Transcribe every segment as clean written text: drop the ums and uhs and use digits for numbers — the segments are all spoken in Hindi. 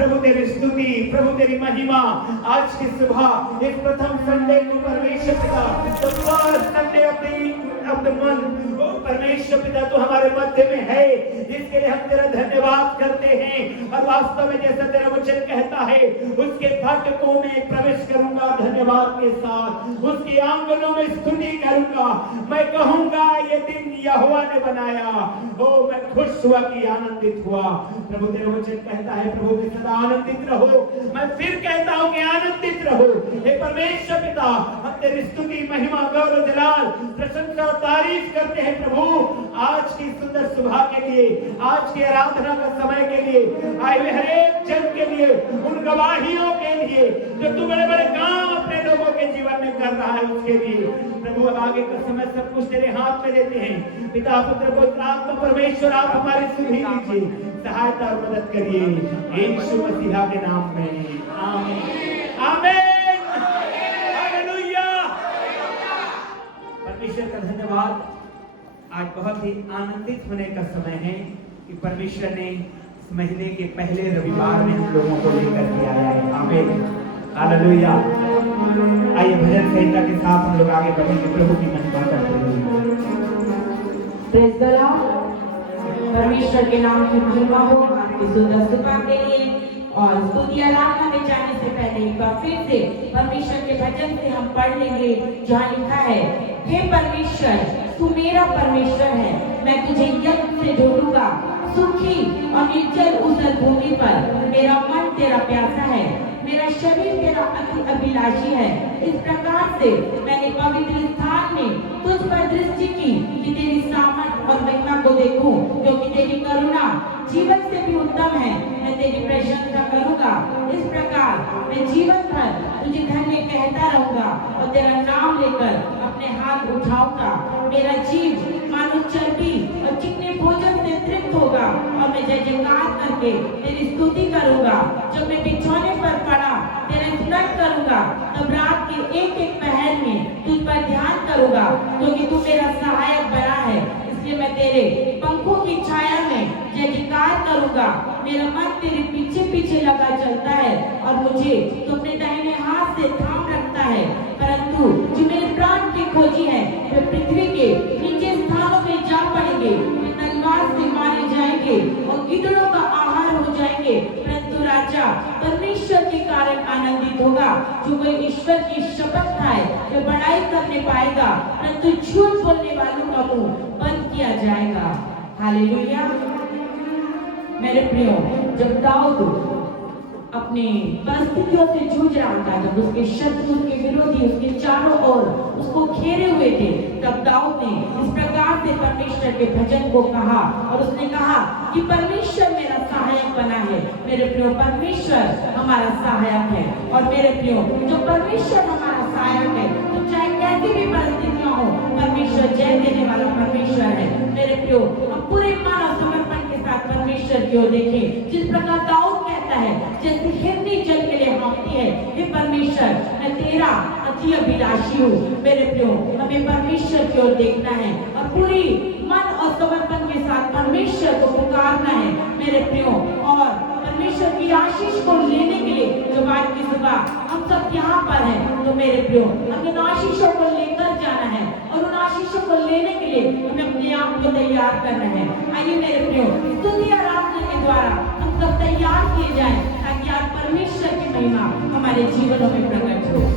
प्रभु तेरी स्तुति, प्रभु तेरी महिमा। आज की सुबह इस प्रथम संडे को परमेश्वर पिता, the first Sunday of the month, परमेश्वर पिता तू हमारे मध्य में है, जिसके लिए हम तेरा धन्यवाद करते हैं। और वास्तव में जैसा तेरा वचन कहता है, उसके फाटकों में प्रवेश करूंगा धन्यवाद के साथ, उसके आंगनों में स्तुति करूंगा। मैं कहूंगा ये दिन यहोवा ने बनाया, ओ मैं खुश हुआ कि आनंदित हुआ। प्रभु तेरा वचन कहता है प्रभु के सदा आनंदित रहो। मैं फिर कहता हूं कि आनंदित रहो। हे परमेश्वर पिता, हम तेरी स्तुति, महिमा, गौरव, जलाल, प्रशंसा और तारीफ करते हैं प्रभु। आज की सुंदर सुबह के लिए, आज की आराधना का समय के लिए, आए हुए हर एक जन के लिए, उन गवाहियों के लिए जो तू बड़े बड़े काम अपने लोगों के जीवन में कर रहा है, उसके लिए प्रभु अब आगे का समय सब कुछ तेरे हाथ में देते हैं। पिता, पुत्र, पवित्र आत्मा, परमेश्वर आप हमारी सुधि लीजिए, सहायता और मदद करिए, यीशु मसीह के नाम में आमीन आमीन हालेलुया। परमेश्वर का धन्यवाद। आज बहुत ही आनंदित होने का समय है कि परमेश्वर ने इस महीने के पहले रविवार में हम लोगों को लेकर के आया है। आमीन हालेलुया। आइए भजन संहिता के साथ हम लोग आगे बढ़ेंगे, प्रभु की महिमा करते हुए। Praise the Lord. परमेश्वर के नाम की महिमा हो। आपकी सुंदर सुबह के लिए और स्तुति आराधना में जाने से पहले एक बार फिर से परमेश्वर के भजन से हम पढ़ लेंगे, जहाँ लिखा है, हे परमेश्वर तू मेरा परमेश्वर है, मैं तुझे यज्ञ से ढूंढूंगा, सूखी और निर्जल ऊसर भूमि पर मेरा मन तेरा प्यासा है, मेरा शरीर तेरा अति अभिलाषी है। इस प्रकार से मैंने पवित्र स्थान में तुझ पर दृष्टि की कि तेरी सामर्थ और महिमा को देखूं, क्योंकि तेरी करुणा जीवन से भी उत्तम है। मैं तेरी प्रशंसा करूंगा। इस प्रकार मैं जीवन भर तुझे धन्य कहता रहूंगा और तेरा नाम लेकर अपने हाथ उठाऊंगा। मेरा जीव मानो चर्बी और चिकने भोजन से तृप्त होगा और मैं जय जयकार करके तेरी स्तुति करूंगा। जब मैं बिछौने पर पड़ा तेरा स्मरण करूंगा, तब रात के एक एक पहर में तुझ पर ध्यान करूंगा, क्योंकि तू मेरा सहायक बना है। इसलिए मैं तेरे पंखों की छाया में जय जयकार करूंगा। मेरा मन तेरे पीछे पीछे लगा चलता है और मुझे तू अपने दाहिने हाथ से थाम रखता है। परंतु जो मेरे प्राण के खोजी है, वे पृथ्वी के नीचे स्थानों में जा पड़ेंगे, वे तलवार से मारे जाएंगे और गिद्धड़ों का आहार हो जाएंगे। परंतु राजा परमेश्वर के कारण आनंदित होगा। जो कोई ईश्वर की शपथ खाए वे बड़ाई करने पाएगा, परंतु झूठ बोलने वालों का मुंह बंद किया जाएगा। हालेलुया। मेरे प्रियो, जब दाऊद अपने परिस्थितियों से जूझ रहा था, जब उसके शत्रु, उसके विरोधी उसके चारों ओर उसको घेरे हुए थे, तब दाऊद ने इस प्रकार से परमेश्वर के भजन को कहा और उसने कहा कि परमेश्वर मेरा सहायक बना है। मेरे प्रियो, परमेश्वर हमारा सहायक है। और मेरे प्रियो, जो परमेश्वर हमारा सहायक है, तो चाहे कैसी भी परिस्थितियां हो, परमेश्वर जय देने वाला परमेश्वर है। मेरे प्रियो, हम पूरे मन और समर्पण के साथ परमेश्वर की ओर देखें। जिस प्रकार दाऊद कहता है, जैसे हिरनी जल के लिए हाँफती है, हे परमेश्वर मैं तेरा अति अभिलाषी हूँ। मेरे प्रियो, हमें परमेश्वर की ओर देखना है और पूरी मन और समर्पण के साथ परमेश्वर को पुकारना है। मेरे प्रियो, और परमेश्वर की आशीष को लेने के लिए जब आज की सुबह हम सब यहाँ पर हैं, तो मेरे प्रियो हमें उन आशीषों को लेकर जाना है और उन आशीषों को लेने के लिए हमें अपने आप को तैयार करना है। आइए मेरे प्रियो, स्तुति आराधना के द्वारा हम सब तैयार किए जाएं, ताकि आज परमेश्वर की महिमा हमारे जीवनों में प्रकट हो।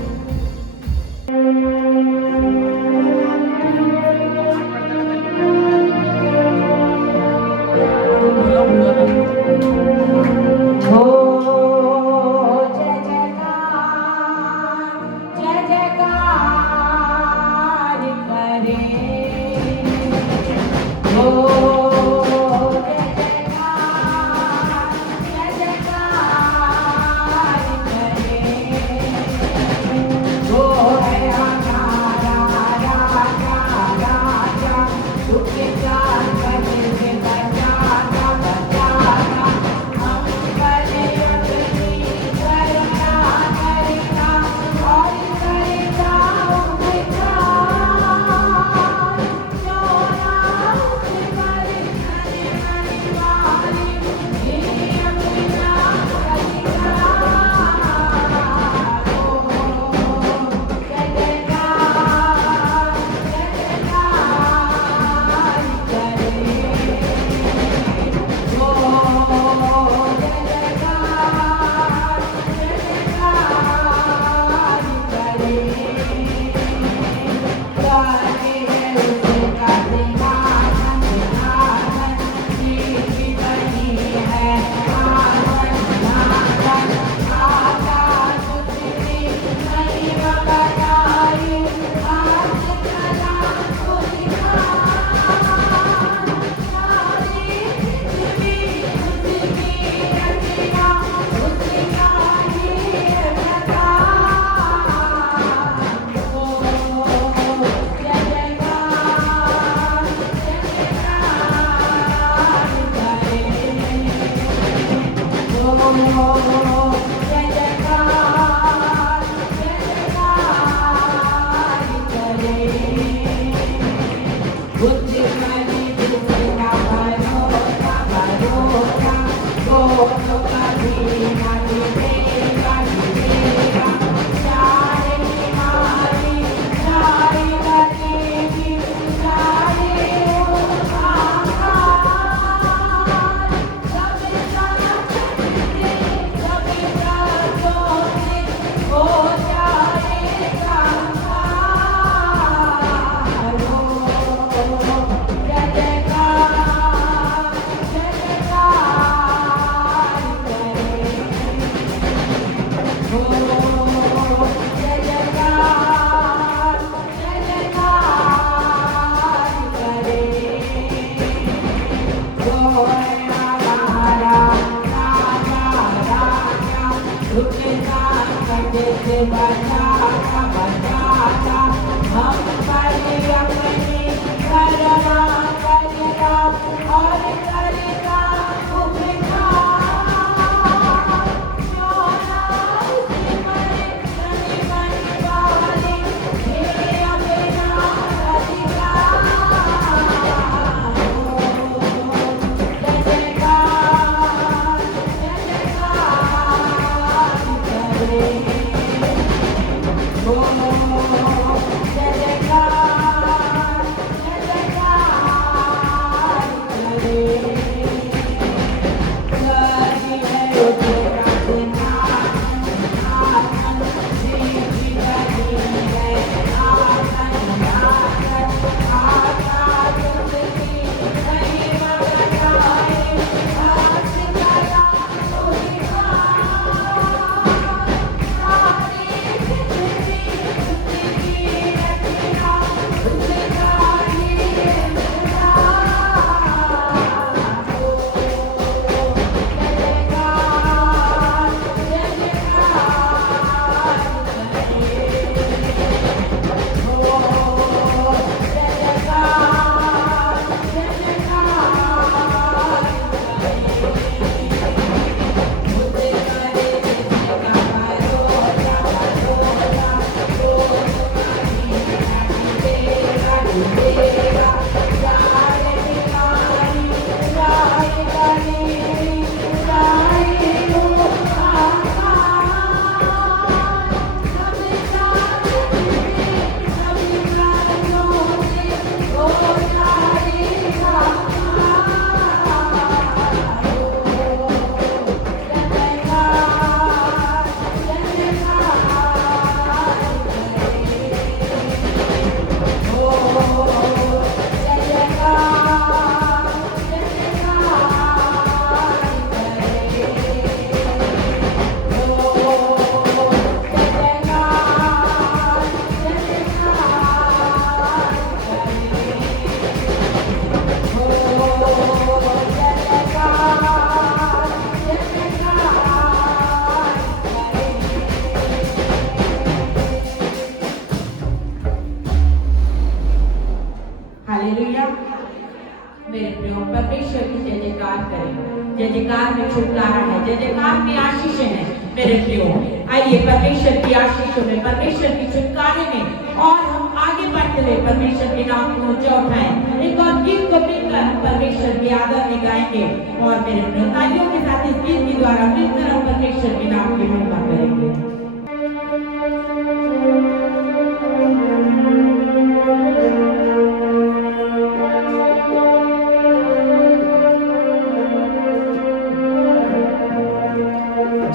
जय जयकार करे बुद्धिमानी जिसका भरोसा वो तो कभी ना डूबेगा सारे बीमारी सारी गरीबी सारे हो जाएगा जय जयकार करे हो जय जयकार करे वो है हमारा राजा राजा उसके साथ से बचाता हम पर अपनी करना करेगा और करेगा उपकार जो ना उसके मरे रवि बनी वाली हे अपना अधिकार जय जयकार करे हो जय जयकार करे गति है उठेगा सिंहासन जीवी गति है आसन आकाश की नहीं मगनाए हाथ करा हालेलुया मेरे प्रियो परमेश्वर की जय जयकार करें जय जयकार में छुटकारा है जय जयकार में आशीषें हैं मेरे प्रियो आइए परमेश्वर की आशीषों में परमेश्वर की छुटकारे में और हम आगे बढ़ते हुए परमेश्वर के नाम को ऊंचा उठाएं एक और गीत को मिलकर हम परमेश्वर की आदर में गाएंगे और मेरे प्रियो तालियों के साथ इस गीत के द्वारा मिलकर हम परमेश्वर के नाम की महिमा करेंगे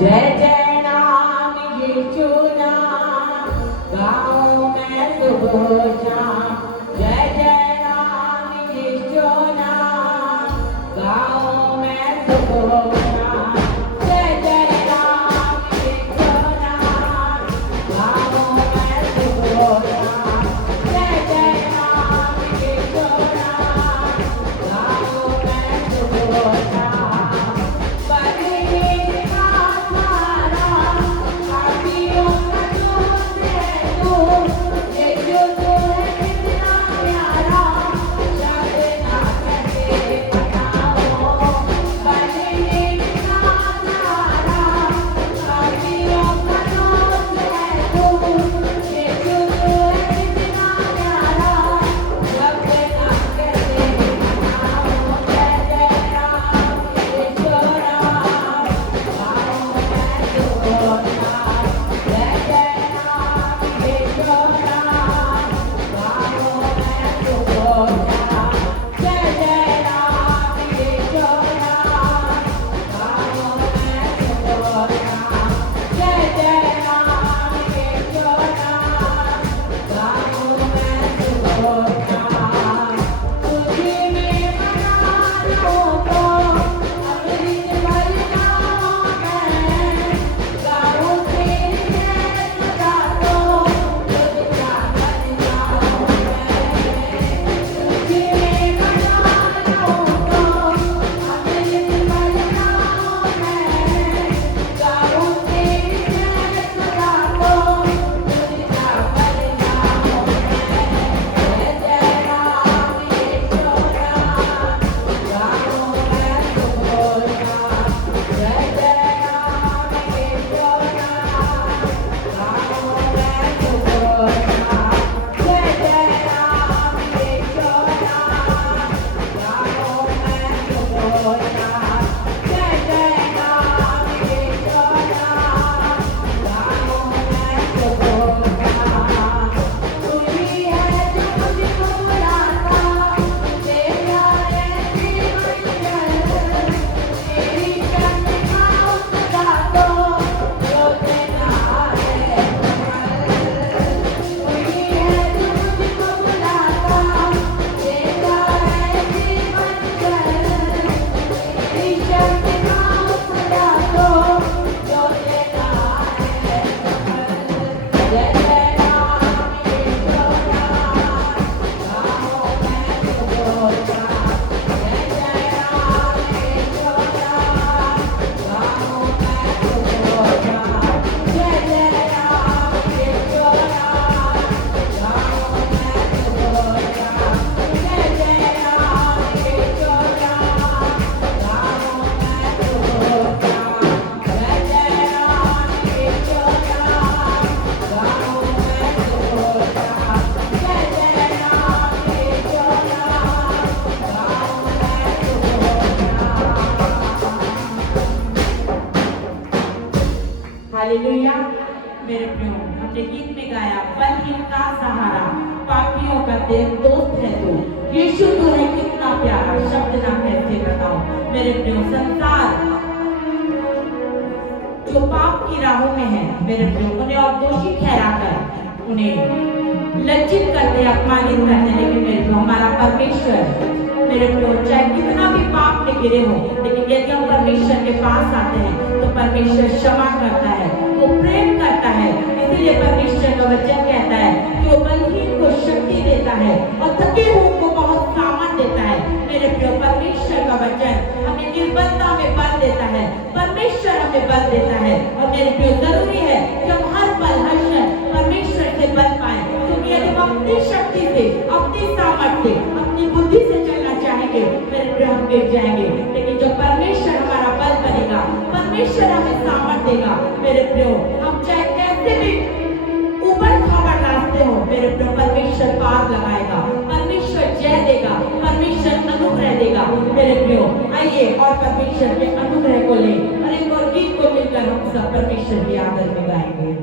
जय जय नाम यीशु नाम गाँव में सुबोचा जय जय नाम यीशु नाम गाँव में सुबोचा जय जय नाम यीशु नाम गाँव में सुबोचा जय जय नाम यीशु नाम गाँव में सुबोचा बड़ी आत्मा हालेलुया। मेरे प्रियो, हमने गीत में गाया, बलहीन का सहारा, पापियों का दोस्त है तू, यीशु तू है कितना प्यारा, शब्द ना कैसे बताओ। मेरे प्रियो, संसार जो पाप की राहों में है, मेरे प्रियो, उन्हें और दोषी ठहराकर उन्हें लज्जित करते, अपमानित करते, लेकिन मेरे प्रियो, हमारा परमेश्वर, मेरे प्रियो, चाहे कितना भी पाप में गिरे हो, लेकिन यदि हम परमेश्वर के पास आते हैं तो परमेश्वर क्षमा करता है, वो प्रेम करता है। इसलिए परमेश्वर का वचन कहता है कि वो बलहीन को शक्ति देता है और थके हुए को बहुत सामर्थ देता है। मेरे प्रियो, परमेश्वर का वचन हमें निर्बलता में बल देता है, परमेश्वर हमें बल देता है। और मेरे प्रियो, जरूरी है कि हम हर पल हर क्षण परमेश्वर से बल पाए, क्योंकि यदि हम अपनी शक्ति से, अपनी सामर्थ्य से, अपनी बुद्धि से चलना चाहेंगे, मेरे प्रियो, हम गिर जाएंगे। लेकिन जो परमेश्वर हमारा बल बनेगा, परमेश्वर हमें सामर्थ्य देगा, मेरे प्रियो, हम चाहे कैसे भी ऊपर खाबड़ रास्ते हो, मेरे प्रियो, परमेश्वर पार लगाएगा, परमेश्वर जय देगा, परमेश्वर अनुग्रह देगा। मेरे प्रियो, आइए और परमेश्वर के अनुग्रह को ले और एक और गीत को मिलकर हम सब परमेश्वर की आदर में गाएंगे।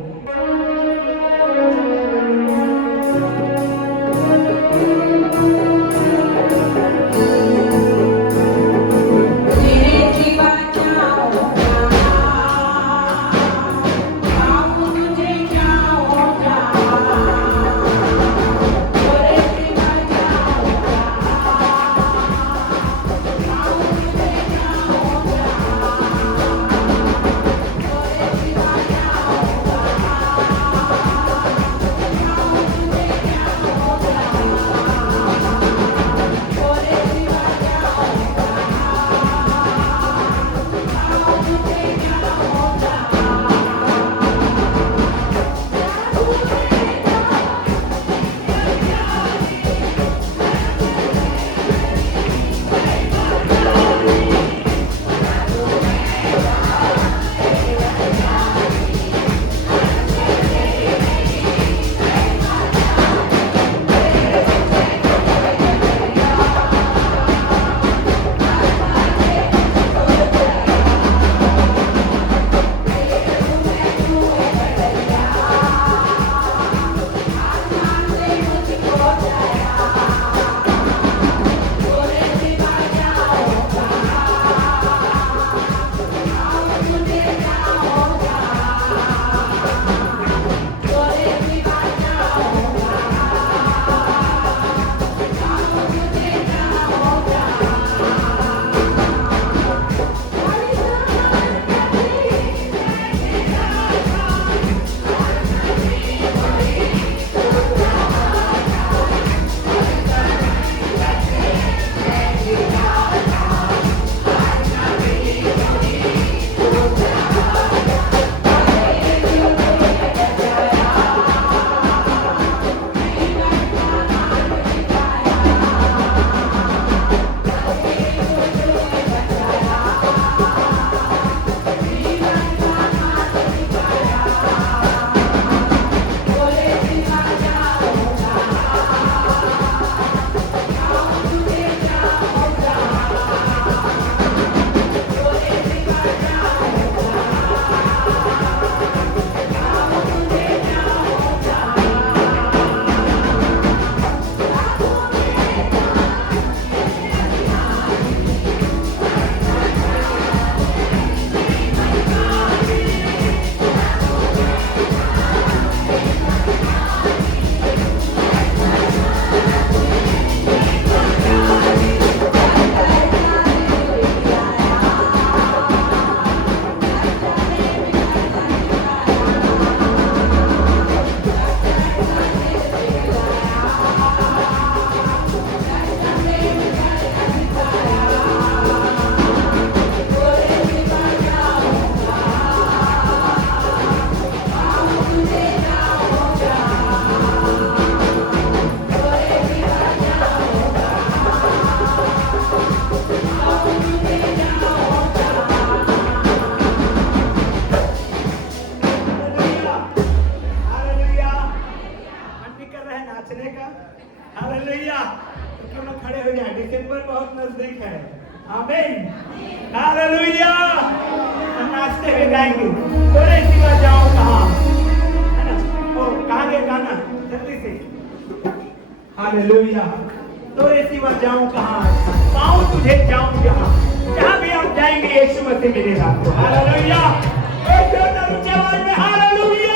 आमीन, हालेलुया। हम नाचते हुए गाएंगे, थोड़े सी बात जल्दी से। हालेलुया। तेरे सिवा जाऊं कहां, पाऊं तुझे जाऊं जहां, जहां भी हम जाएंगे यीशु मसीह मेरे साथ। हालेलुया। एक जोरदार ऊंची आवाज में हालेलुया।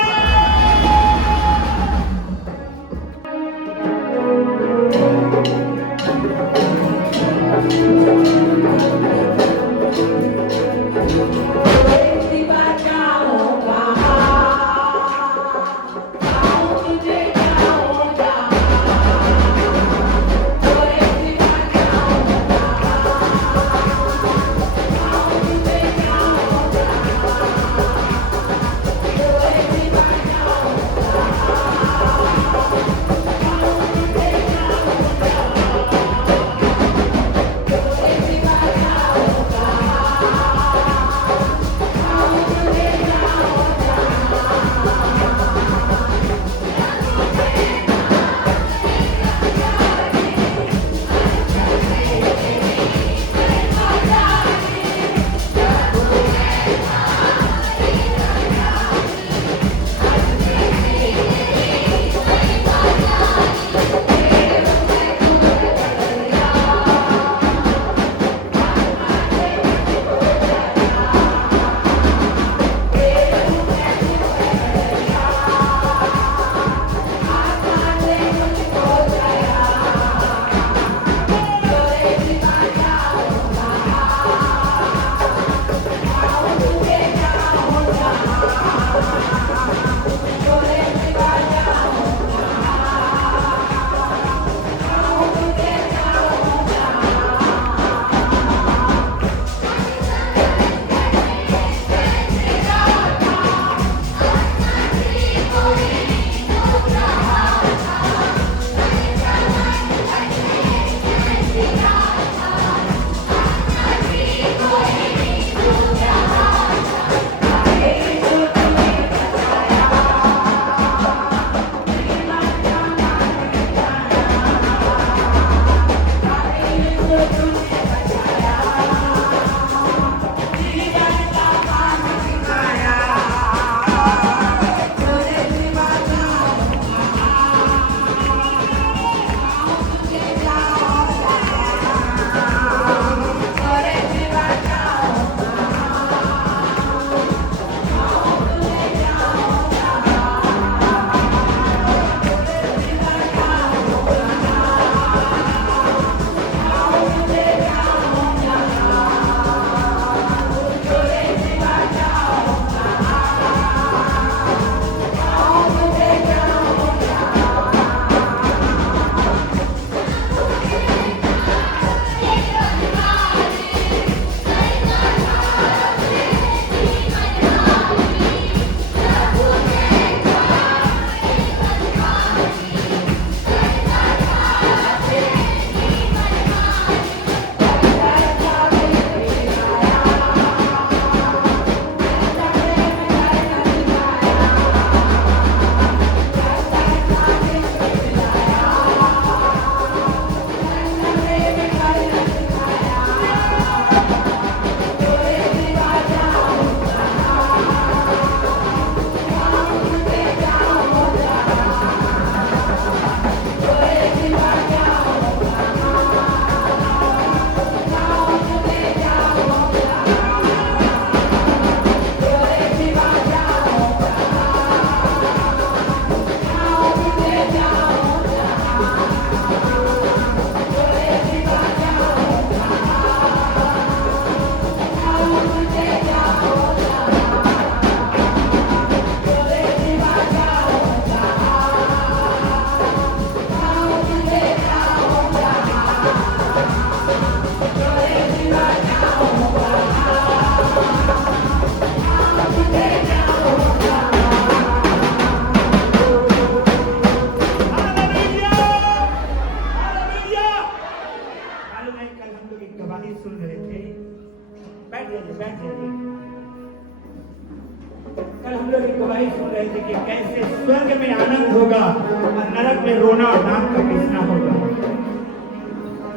कल हम लोग एक गवाही सुन रहे थे कि कैसे स्वर्ग में आनंद होगा और नरक में रोना और नाक का पीसना होगा।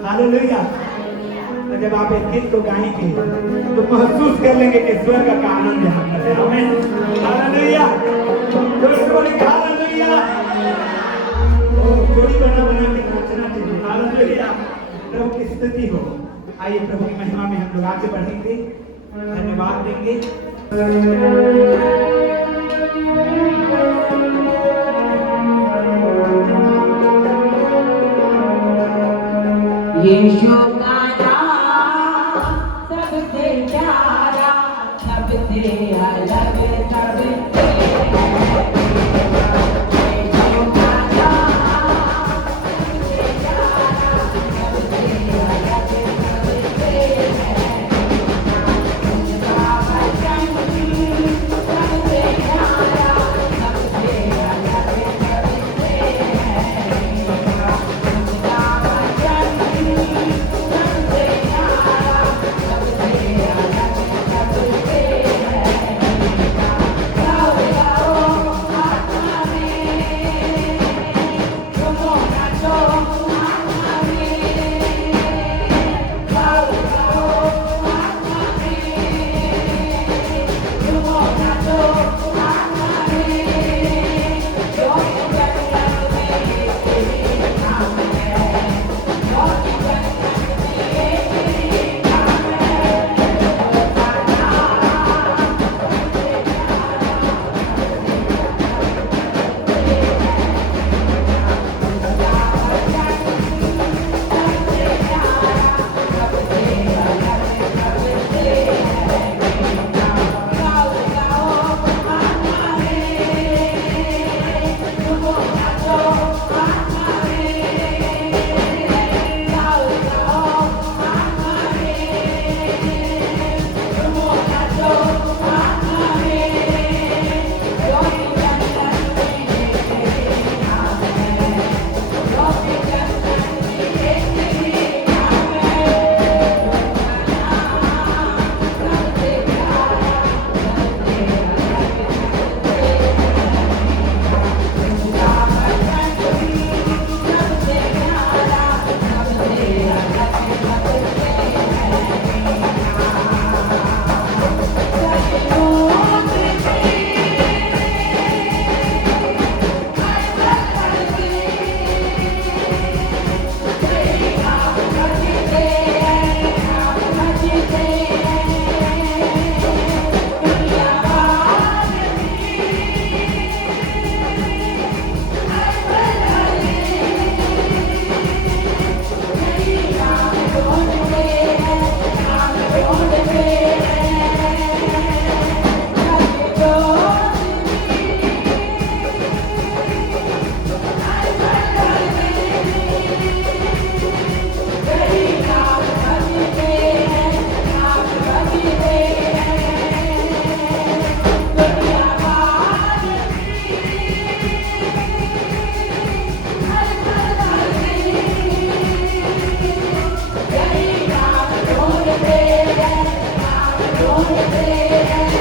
हालेलुया। तो जब आप इस गीत को गाएंगे तो महसूस कर लेंगे कि स्वर्ग का आनंद यहाँ पर है। आमीन। हालेलुया। जोर से बोलेंगे हालेलुया। प्रभु की स्तुति हो। आइए प्रभु की महिमा में हम लोग आगे बढ़ेंगे, धन्यवाद देंगे। यीशु का नाम सबसे प्यारा, सबसे अलग, सबसे यीशु का नाम सबसे प्यारा, सबसे अलग, सबसे उसका वचन सबसे प्यारा, सबसे अलग, सबसे उसका वचन सबसे प्यारा, सबसे अलग, सबसे गाओ गाओ आत्मा में, झूमो नाचो आत्मा में, गाओ गाओ आत्मा में, झूमो नाचो आत्मा में, ज्योति जगत में तेरी नाम है, ज्योति जगत में तेरी नाम है,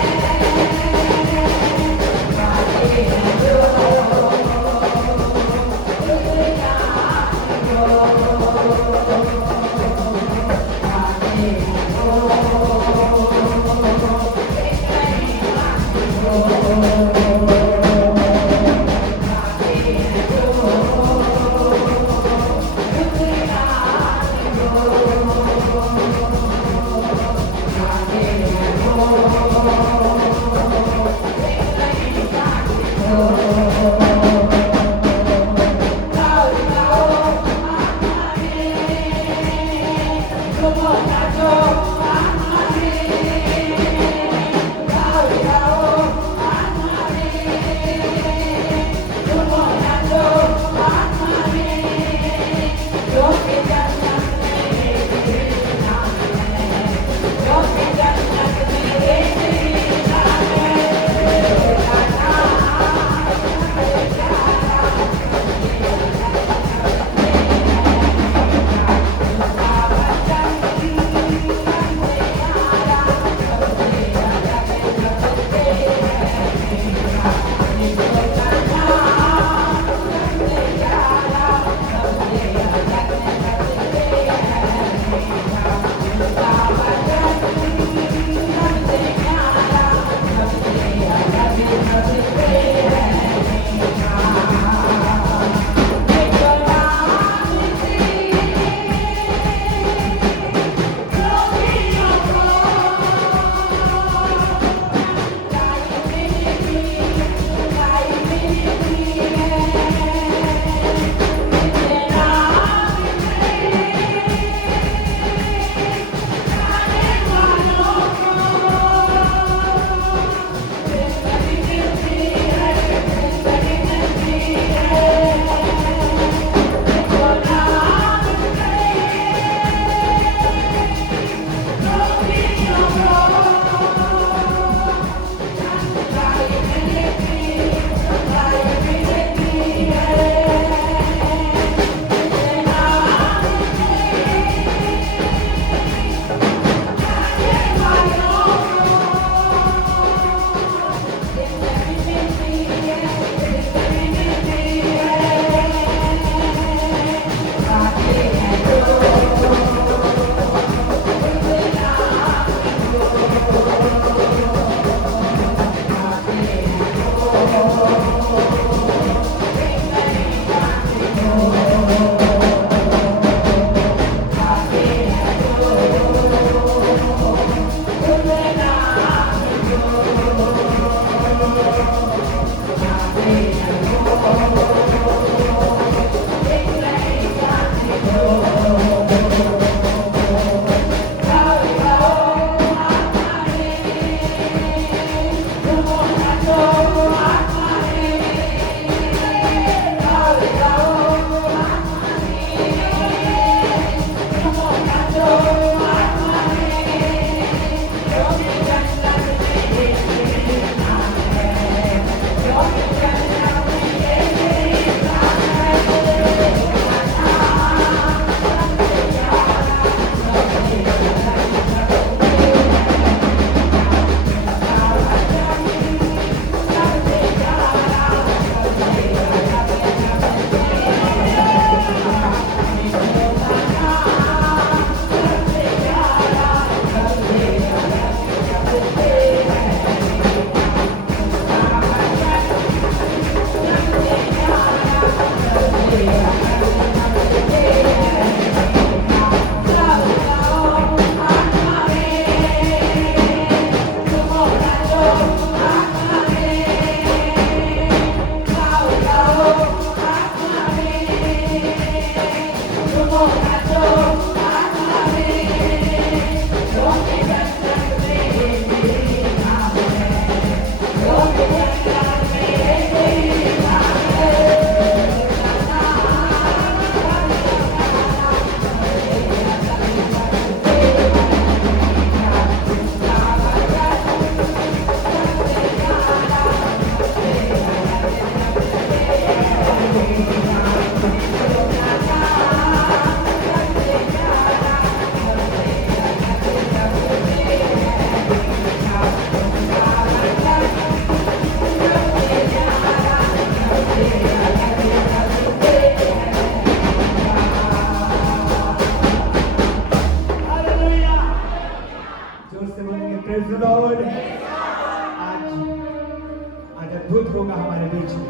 अद्भुत होगा हमारे बीच में।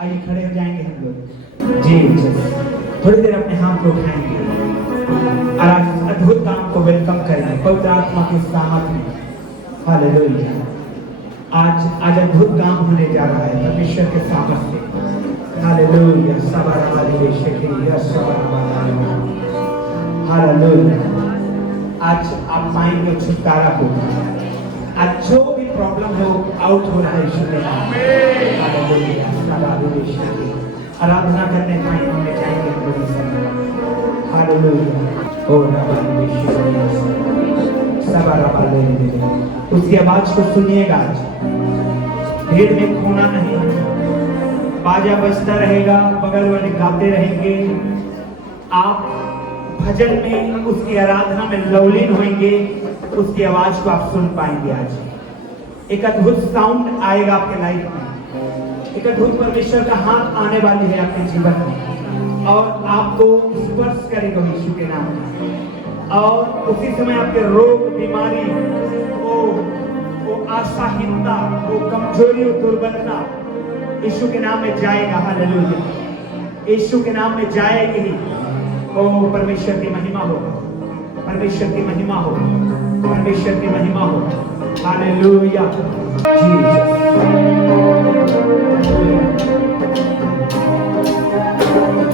आइए खड़े हो जाएंगे हम लोग जी। थोड़ी देर अपने हाथ को उठाएंगे और आज अद्भुत काम को वेलकम करेंगे पवित्र आत्मा की सामर्थ में। हालेलुया। आज अद्भुत काम होने जा रहा है परमेश्वर के सामर्थ से। हालेलुया। हालेलुया। आज आप पाएंगे छुटकारा होगा। आज जो भी प्रॉब्लम है वो आउट हो रहा है यीशु के नाम में। हालेलुया। आराधना करने में जाएंगे थोड़ी सी। हालेलुया। ओ उसकी आवाज को सुनिएगा। आज भीड़ में खोना नहीं, बाजा बजता रहेगा, बगल वाले गाते रहेंगे, आप भजन में उसकी आराधना में लवलीन होंगे, उसकी आवाज को आप सुन पाएंगे। आज एक अद्भुत साउंड आएगा आपके लाइफ में, एक अद्भुत परमेश्वर का हाथ आने वाली है आपके जीवन में और आपको स्पर्श करेगा यीशु के नाम में। और उसी समय आपके रोग, बीमारी, वो आशाहीनता, वो कमजोरी और दुर्बलता यीशु के नाम में जाएगा। हालेलुया। यीशु के नाम में जाएगी। ओ परमेश्वर की महिमा हो, परमेश्वर की महिमा हो, परमेश्वर की महिमा हो। हालेलुया। Thank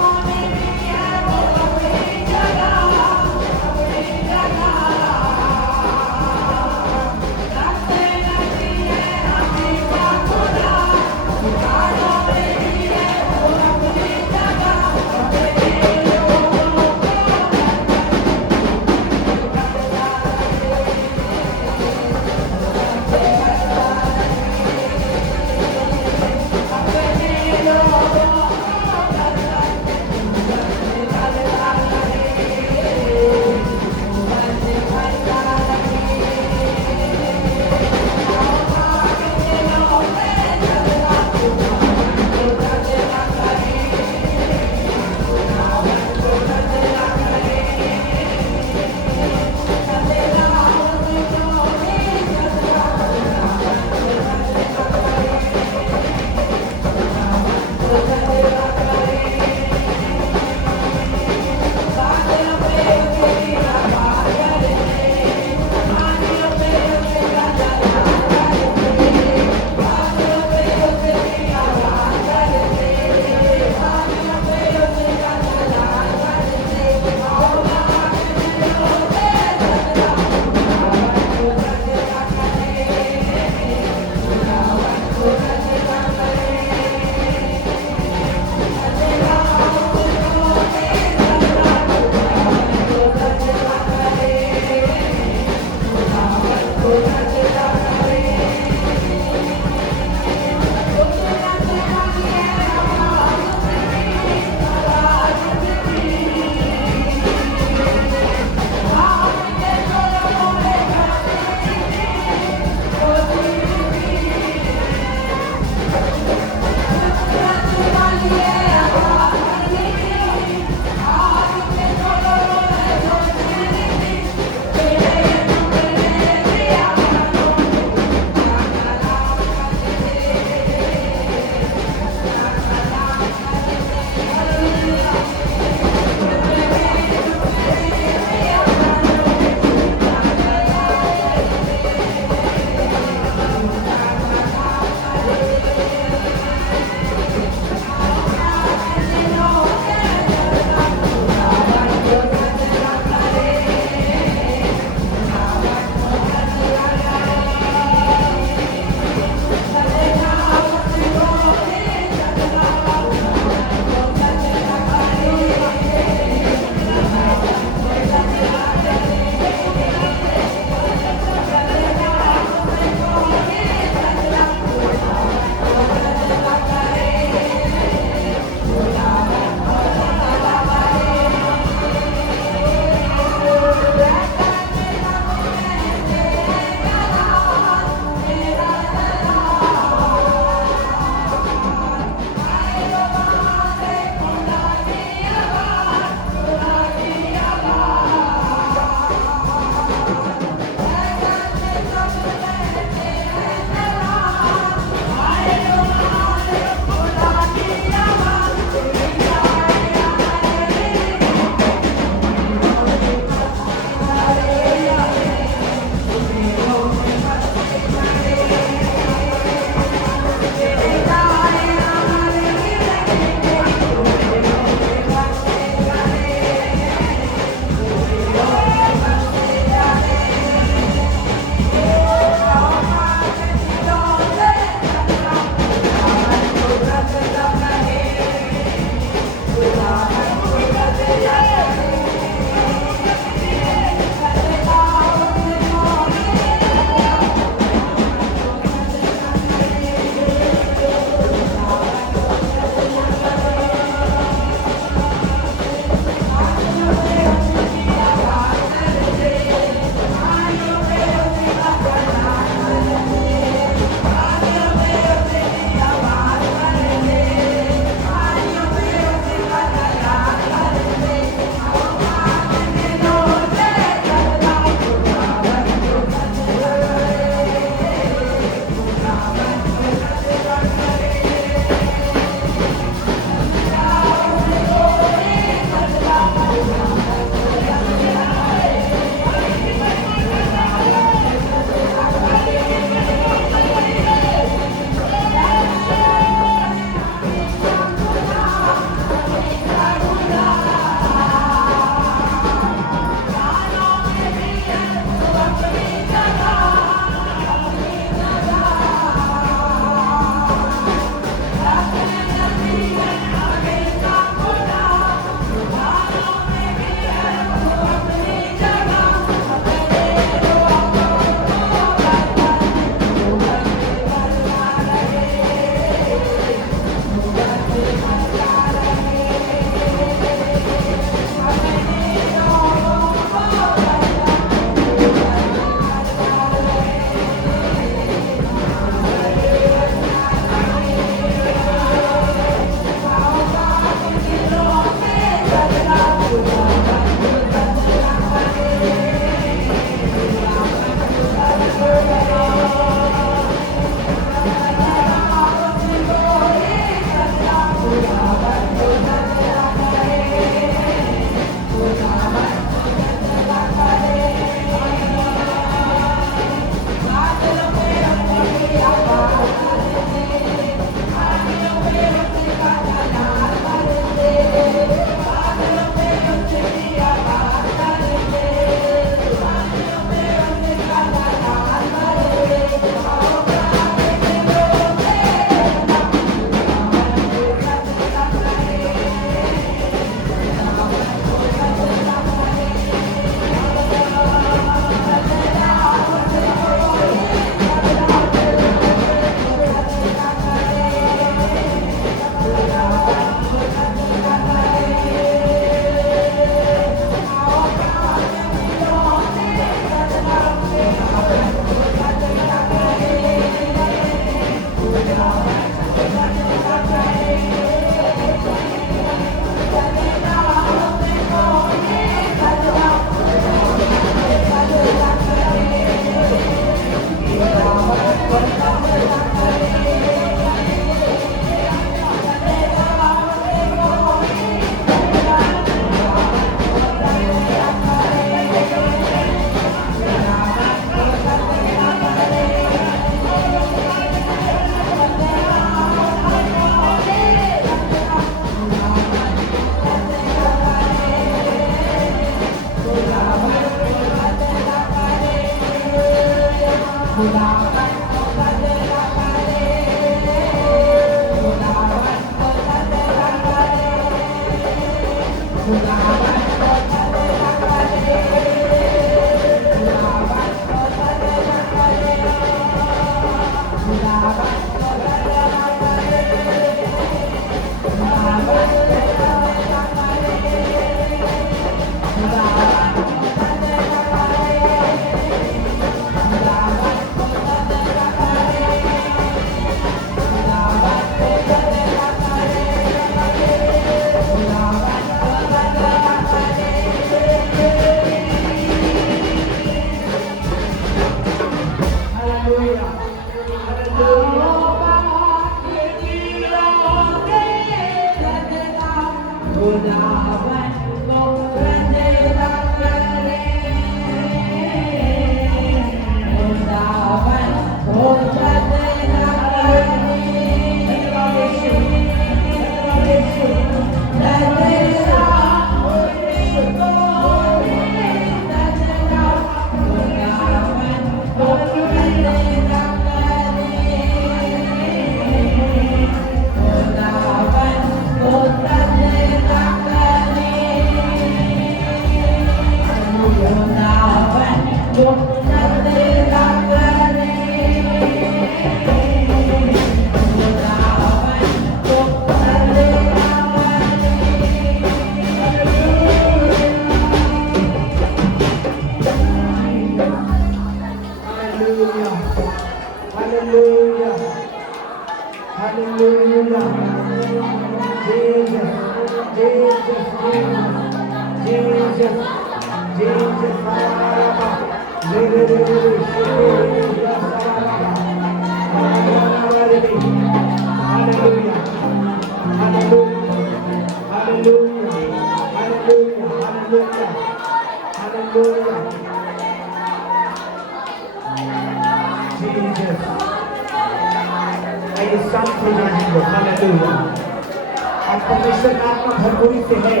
परमेश्वर का आत्मा भरपूरी से है।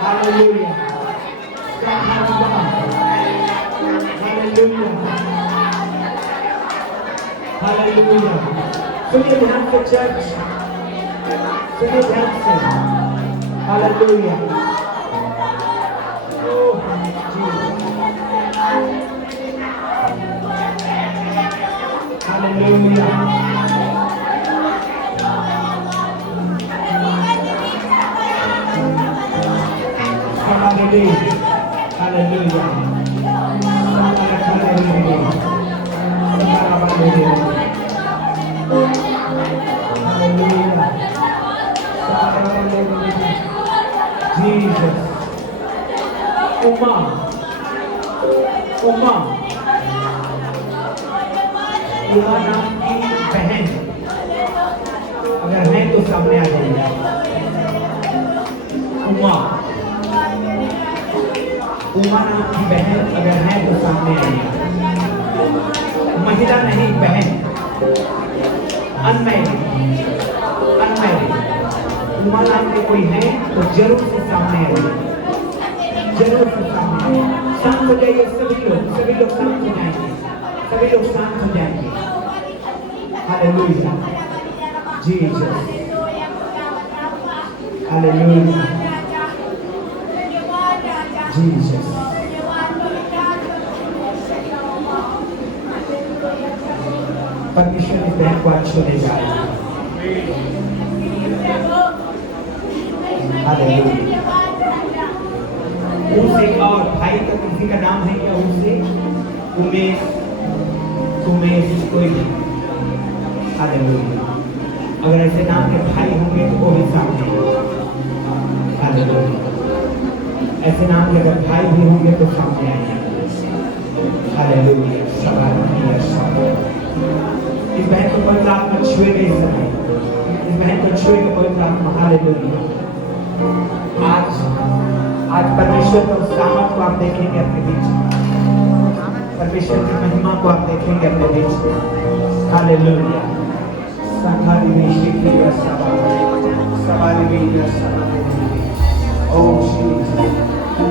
Hallelujah, hallelujah, hallelujah. सुनिए ध्यान से चर्च, सुनिए ध्यान से। Hallelujah, hallelujah. Hallelujah. Jesus. Uma Uma नाम की बहन अगर है तो सामने आ जाइए। उमा नाम की बहन अगर है तो सामने आइए। महिला नहीं, बहन, अनमैरिड। उमा नाम के कोई है तो जरूर से सामने आइए, जरूर से सामने आइए। शांत हो जाइए सभी लोग शांत हो जाएंगे, सभी लोग शांत हो जाएंगे। Hallelujah, Jesus, hallelujah, Jesus. परमेश्वर इस बहन को आज छोड़ने जा रहा है। हालेलुया। उस एक और भाई का किसी का नाम है क्या? उसे उमेश कोई भी। हालेलुया। अगर ऐसे नाम के भाई होंगे तो वो भी सामने। हालेलुया। ऐसे नाम के अगर भाई भी होंगे तो सामने आएंगे। हालेलुया। इस बहन को पवित्र आत्मा छुए गए समय, इस बहन को छुए गए पवित्र आत्मा। हालेलुया। आज परमेश्वर का सामर्थ को आप देखेंगे अपने बीच, परमेश्वर की महिमा को आप देखेंगे अपने बीच। हालेलुया। संघारी में शिक्की का सवारी में ओह श्री।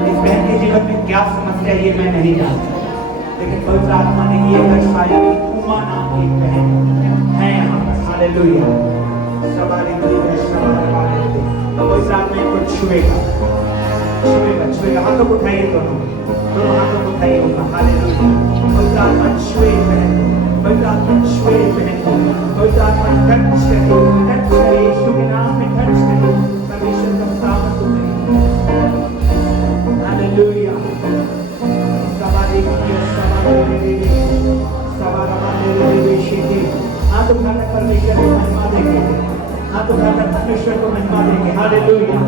इस बहन के जीवन में क्या समस्या ये मैं नहीं जानता, लेकिन पवित्र आत्मा ने ये दर्शाया कि उमा नाम की एक बहन है यहाँ पर। हालेलुया। सवारी में पवित्र आत्मा छुएगा, छुएगा, छुएगा। हाथों को उठाइए, दोनों हाथों को उठाइए ऊपर। हालेलुया। पवित्र आत्मा छुए बहन को, पवित्र आत्मा छुए बहन को, पवित्र आत्मा टच करे यीशु के नाम में टच करे। परमेश्वर का सामर्थ उतरे। हालेलुया। हाथ उठाकर परमेश्वर को महिमा देंगे, हाथ उठाकर परमेश्वर को महिमा देंगे। हालेलुया।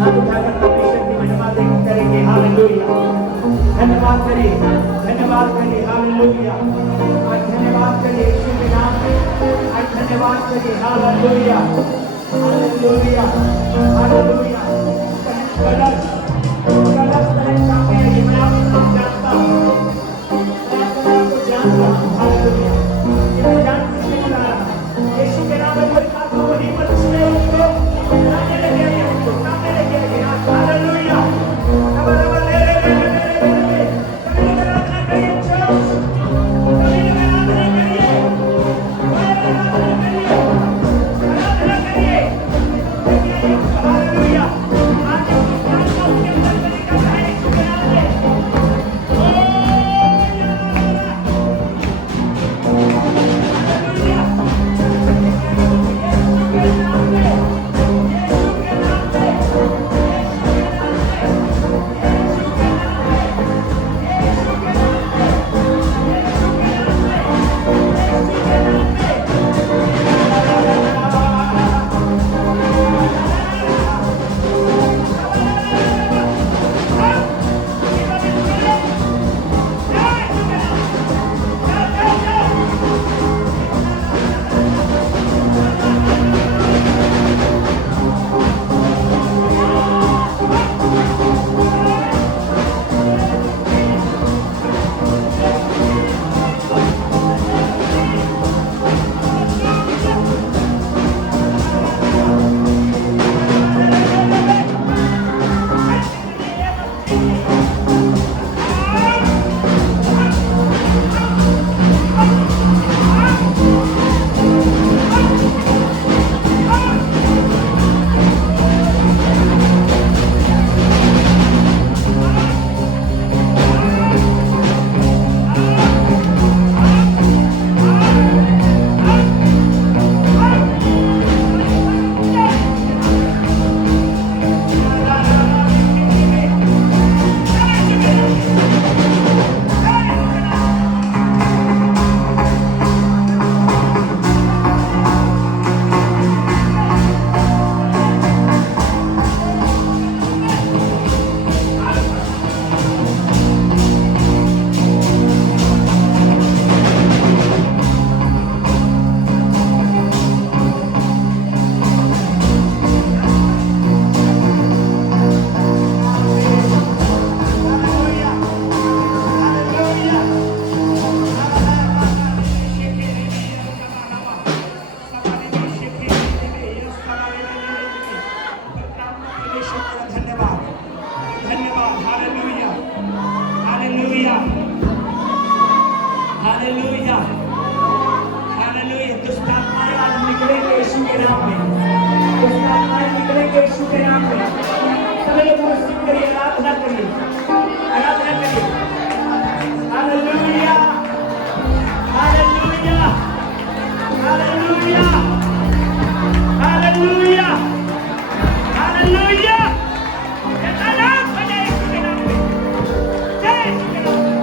हाथ उठाकर परमेश्वर की महिमा देंगे, करेंगे। हालेलुया। धन्यवाद करिए, धन्यवाद करिए। हालेलुया। आज धन्यवाद करिए यीशु के नाम में। आज धन्यवाद करिए। Hallelujah, hallelujah, hallelujah. कलश सामने आइए। मैं आपको जानता हूँ, मैं आपको जानता हूँ। हालेलुया। ये जान किसने बुलाया? यीशु के नाम में कोई बात हो वहीं पर उसने उसको सामने लेके आइए, उसको सामने लेके आइए। हालेलुया। सभी लोग आराधना करिए, चर्च। सभी लोग आराधना करिए, आराधना करिए, आराधना करिए। लेके आइए उसको। हालेलुया। आज उसके अंदर तरीका है यीशु के नाम में। Hallelujah, hallelujah. दुष्ट आत्माएं आज निकलेंगे यीशु के नाम में। दुष्ट आत्माएं निकलेंगे यीशु के नाम में। सभी लोग वर्शिप करिए, आराधना करिए, आराधना करिए। Hallelujah, hallelujah, hallelujah, hallelujah, hallelujah. नाम बने यीशु के नाम में। जय यीशु के नाम में।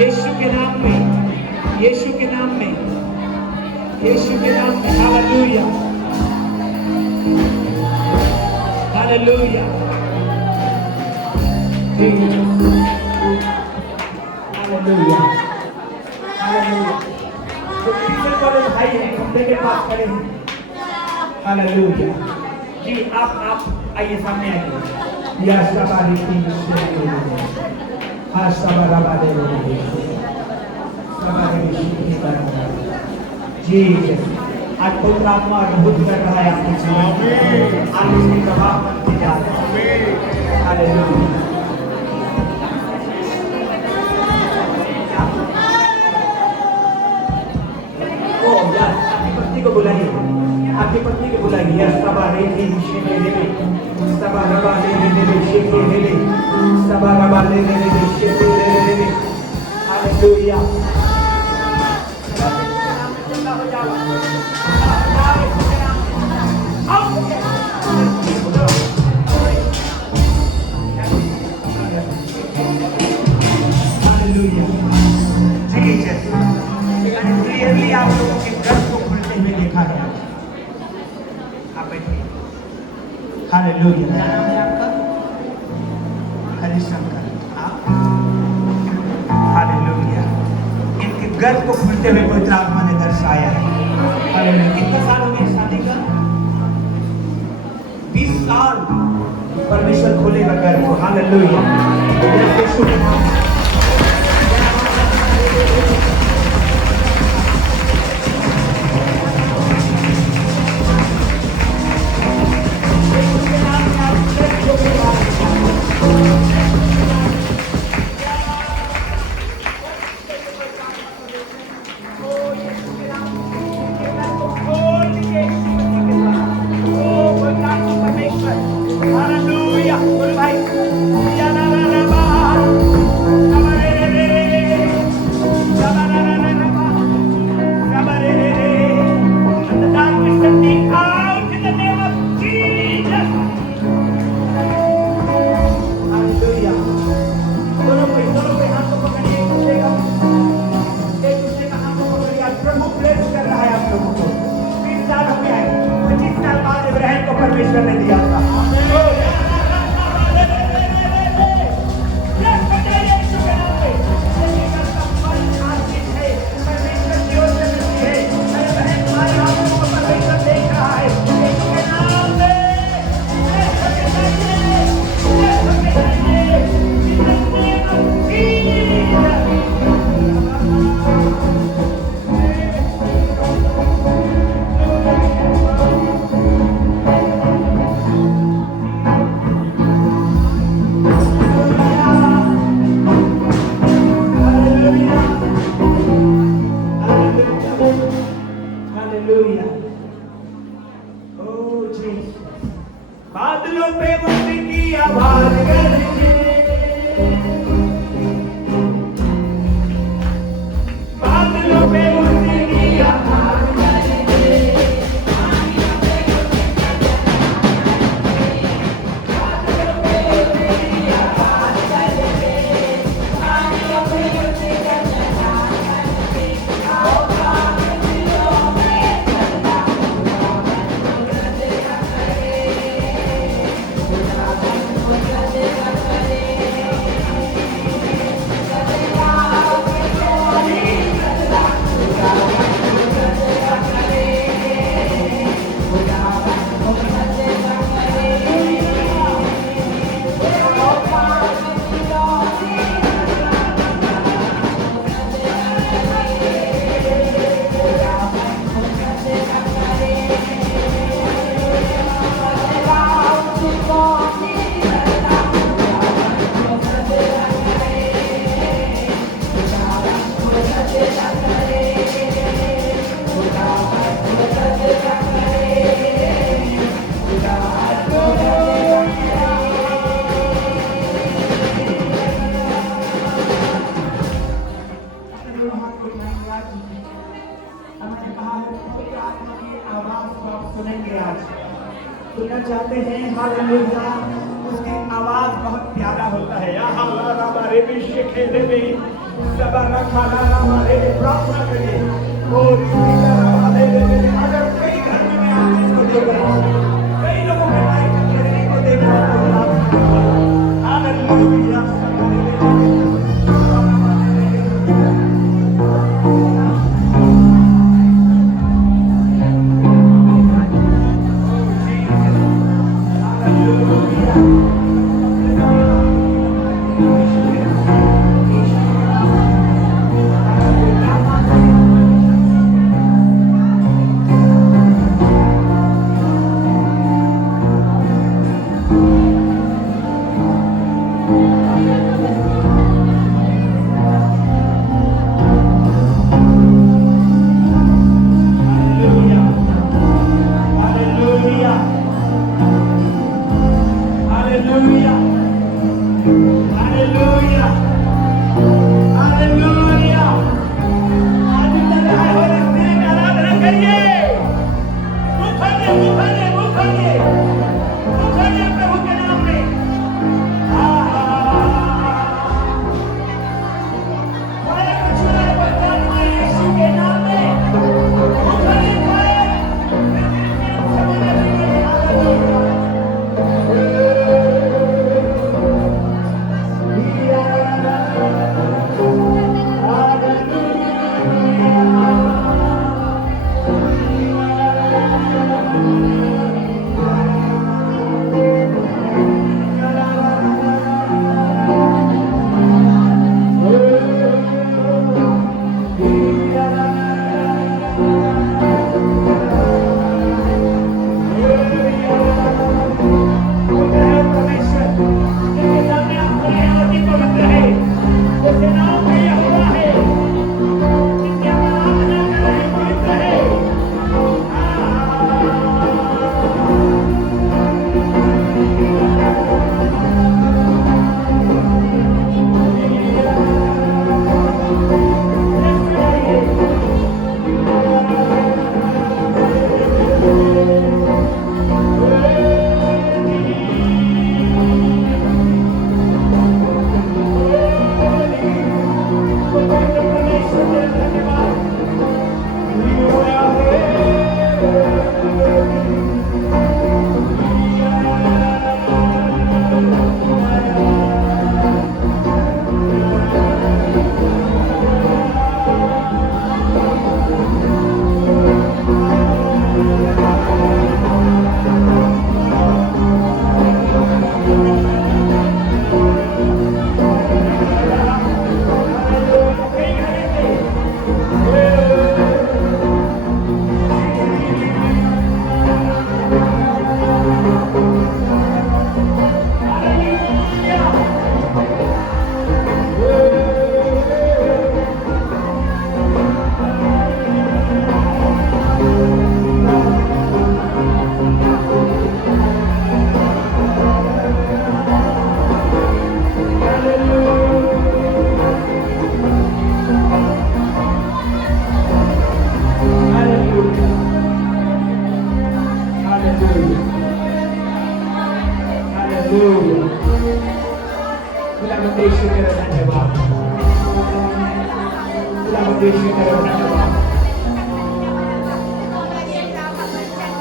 यीशु के नाम में, यीशु के नाम में, यीशु के नाम में। Hallelujah, hallelujah. हालेलुया हालेलुया जो क्रिश्चियन वाले भाई हैं कमरे के पास खड़े हैं हालेलुया जी आप आइए सामने आइए या सवारी की हाँ सवारा बादे सवारी की जी आज पवित्र आत्मा अद्भुत कर रहा है आपके जीवन में आज इसकी प्रभाव बनते जा रहा है हालेलुया ओ यार आपकी पत्नी को बुलाइए आपकी पत्नी को बुलाइए यार सवारी की शेले सवारा बादे शेले सवारा बादे शेले हालेलुया क्लियरली आप लोगों के गर्भ को खुलते हुए देखा गया आप बैठिए हालेलुया क्या नाम है आपका हरिशंकर आप हालेलुया इनके गर्भ को खुलते हुए पवित्र आत्मा ने दर्शाया है हालेलुया कितना साल हो गए शादी का 20 साल परमेश्वर खोलेगा गर्भ को हालेलुया परमेश्वर ने दिया था बादलों पे उनकी आवाज गरजे बादलों पे उनकी आवाज गरजे बादलों पे उनकी आवाज गरजे बादलों पे उनकी आवाज गरजे आओ बादलों में सुनना चाहते हैं हालेलुया उसकी आवाज बहुत प्यारा होता है यहाँ हमारे विषय खेले में सबारा खाना हमारे प्रार्थना करिए और अगर कई घर में आप इसको देख रहे हैं कई लोगों के लाइफ में को देख रहे हैं hallelujah Hallelujah. Hallelujah. Hallelujah. Hallelujah. आज तक आए हो इसलिए आराधना करिए। मुखरिए, मुखरिए, मुखरिए। मुखरिए प्रभु के नाम में। हमारे बचपन भगवान हमारे यीशु के नाम में। मुखरिए खाए।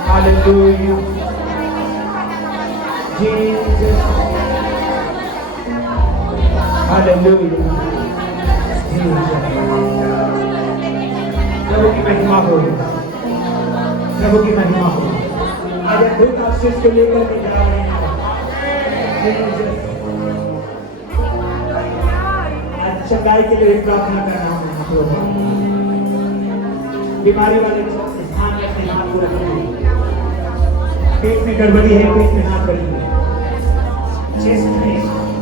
Hallelujah. Jesus. Hallelujah. Jesus. प्रभु की महिमा हो, प्रभु की महिमा हो। आज अद्भुत आशीष को लेकर के जा रहे हैं। आज चंगाई के लिए प्रार्थना करना है। बीमारी वाले स्थान में अपने हाथ को रखें। पेट में गड़बड़ी है, पेट में हाथ रखिए। चेस्ट में,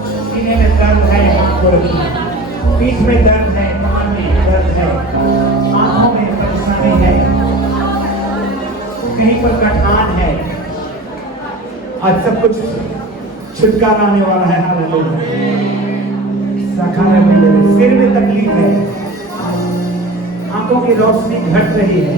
सीने में दर्द है, हाथ को रखिए। पीठ में दर्द है, कमर में दर्द है, आंखों में परेशानी है, कहीं पर कटान है। आज सब कुछ छुटकारा आने वाला है। हालेलुया। सखाने में सिर में तकलीफ है, आंखों की रोशनी घट रही है।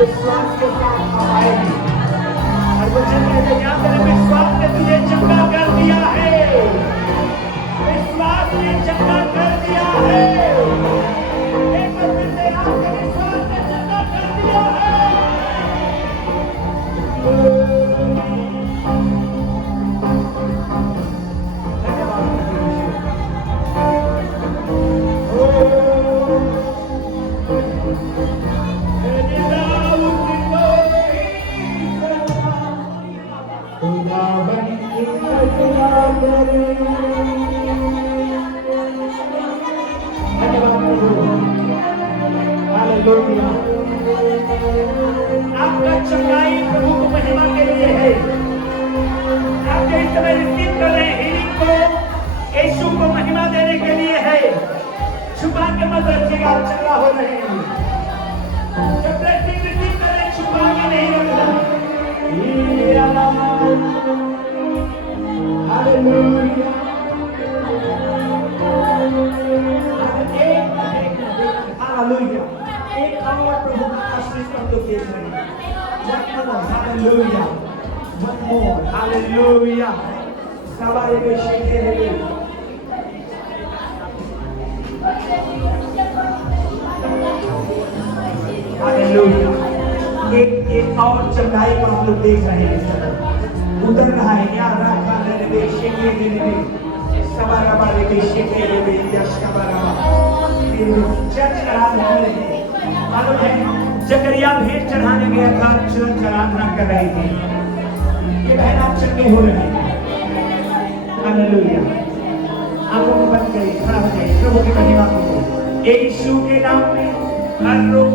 विश्वास के साथ आप आएंगे। और वचन कहते हैं, यहाँ तेरे विश्वास ने तुझे चंगा कर दिया है, विश्वास ने चंगा कर दिया है। एक बार फिर से आपके विश्वास ने चंगा कर दिया है। आपका चंगाई प्रभु को महिमा के लिए है। आप जो इस समय रिसीव कर रहे हैं हीलिंग को, यीशु को महिमा देने के लिए है। छुपा के मत रखिएगा, आप चंगा हो रहे हैं। जब ब्लेसिंग रिसीव कर रहे हैं, छुपा के नहीं रखना। हालेलुया। हालेलुया। एक और प्रभु का आशीष हम लोग देख रहे हैं। हालेलुया। One more. हालेलुया। सवारे में शेखे हैं। हालेलुया। एक और चंगाई को हम लोग देख रहे हैं। उतर रहा है यार, राखा ले शेखे ले सवारा वाले के शेखे ले यश सवारा चर्च आराधना नहीं रहे। मालूम है जकरिया भेंट चढ़ाने गया था, चर्च आराधना कर रही थी। ये बहन आप चंगे हो रहे हैं। हालेलुया। आंखों को बंद करिए, खड़ा हो जाइए, प्रभु की महिमा कीजिए। यीशु के नाम में हर रोग,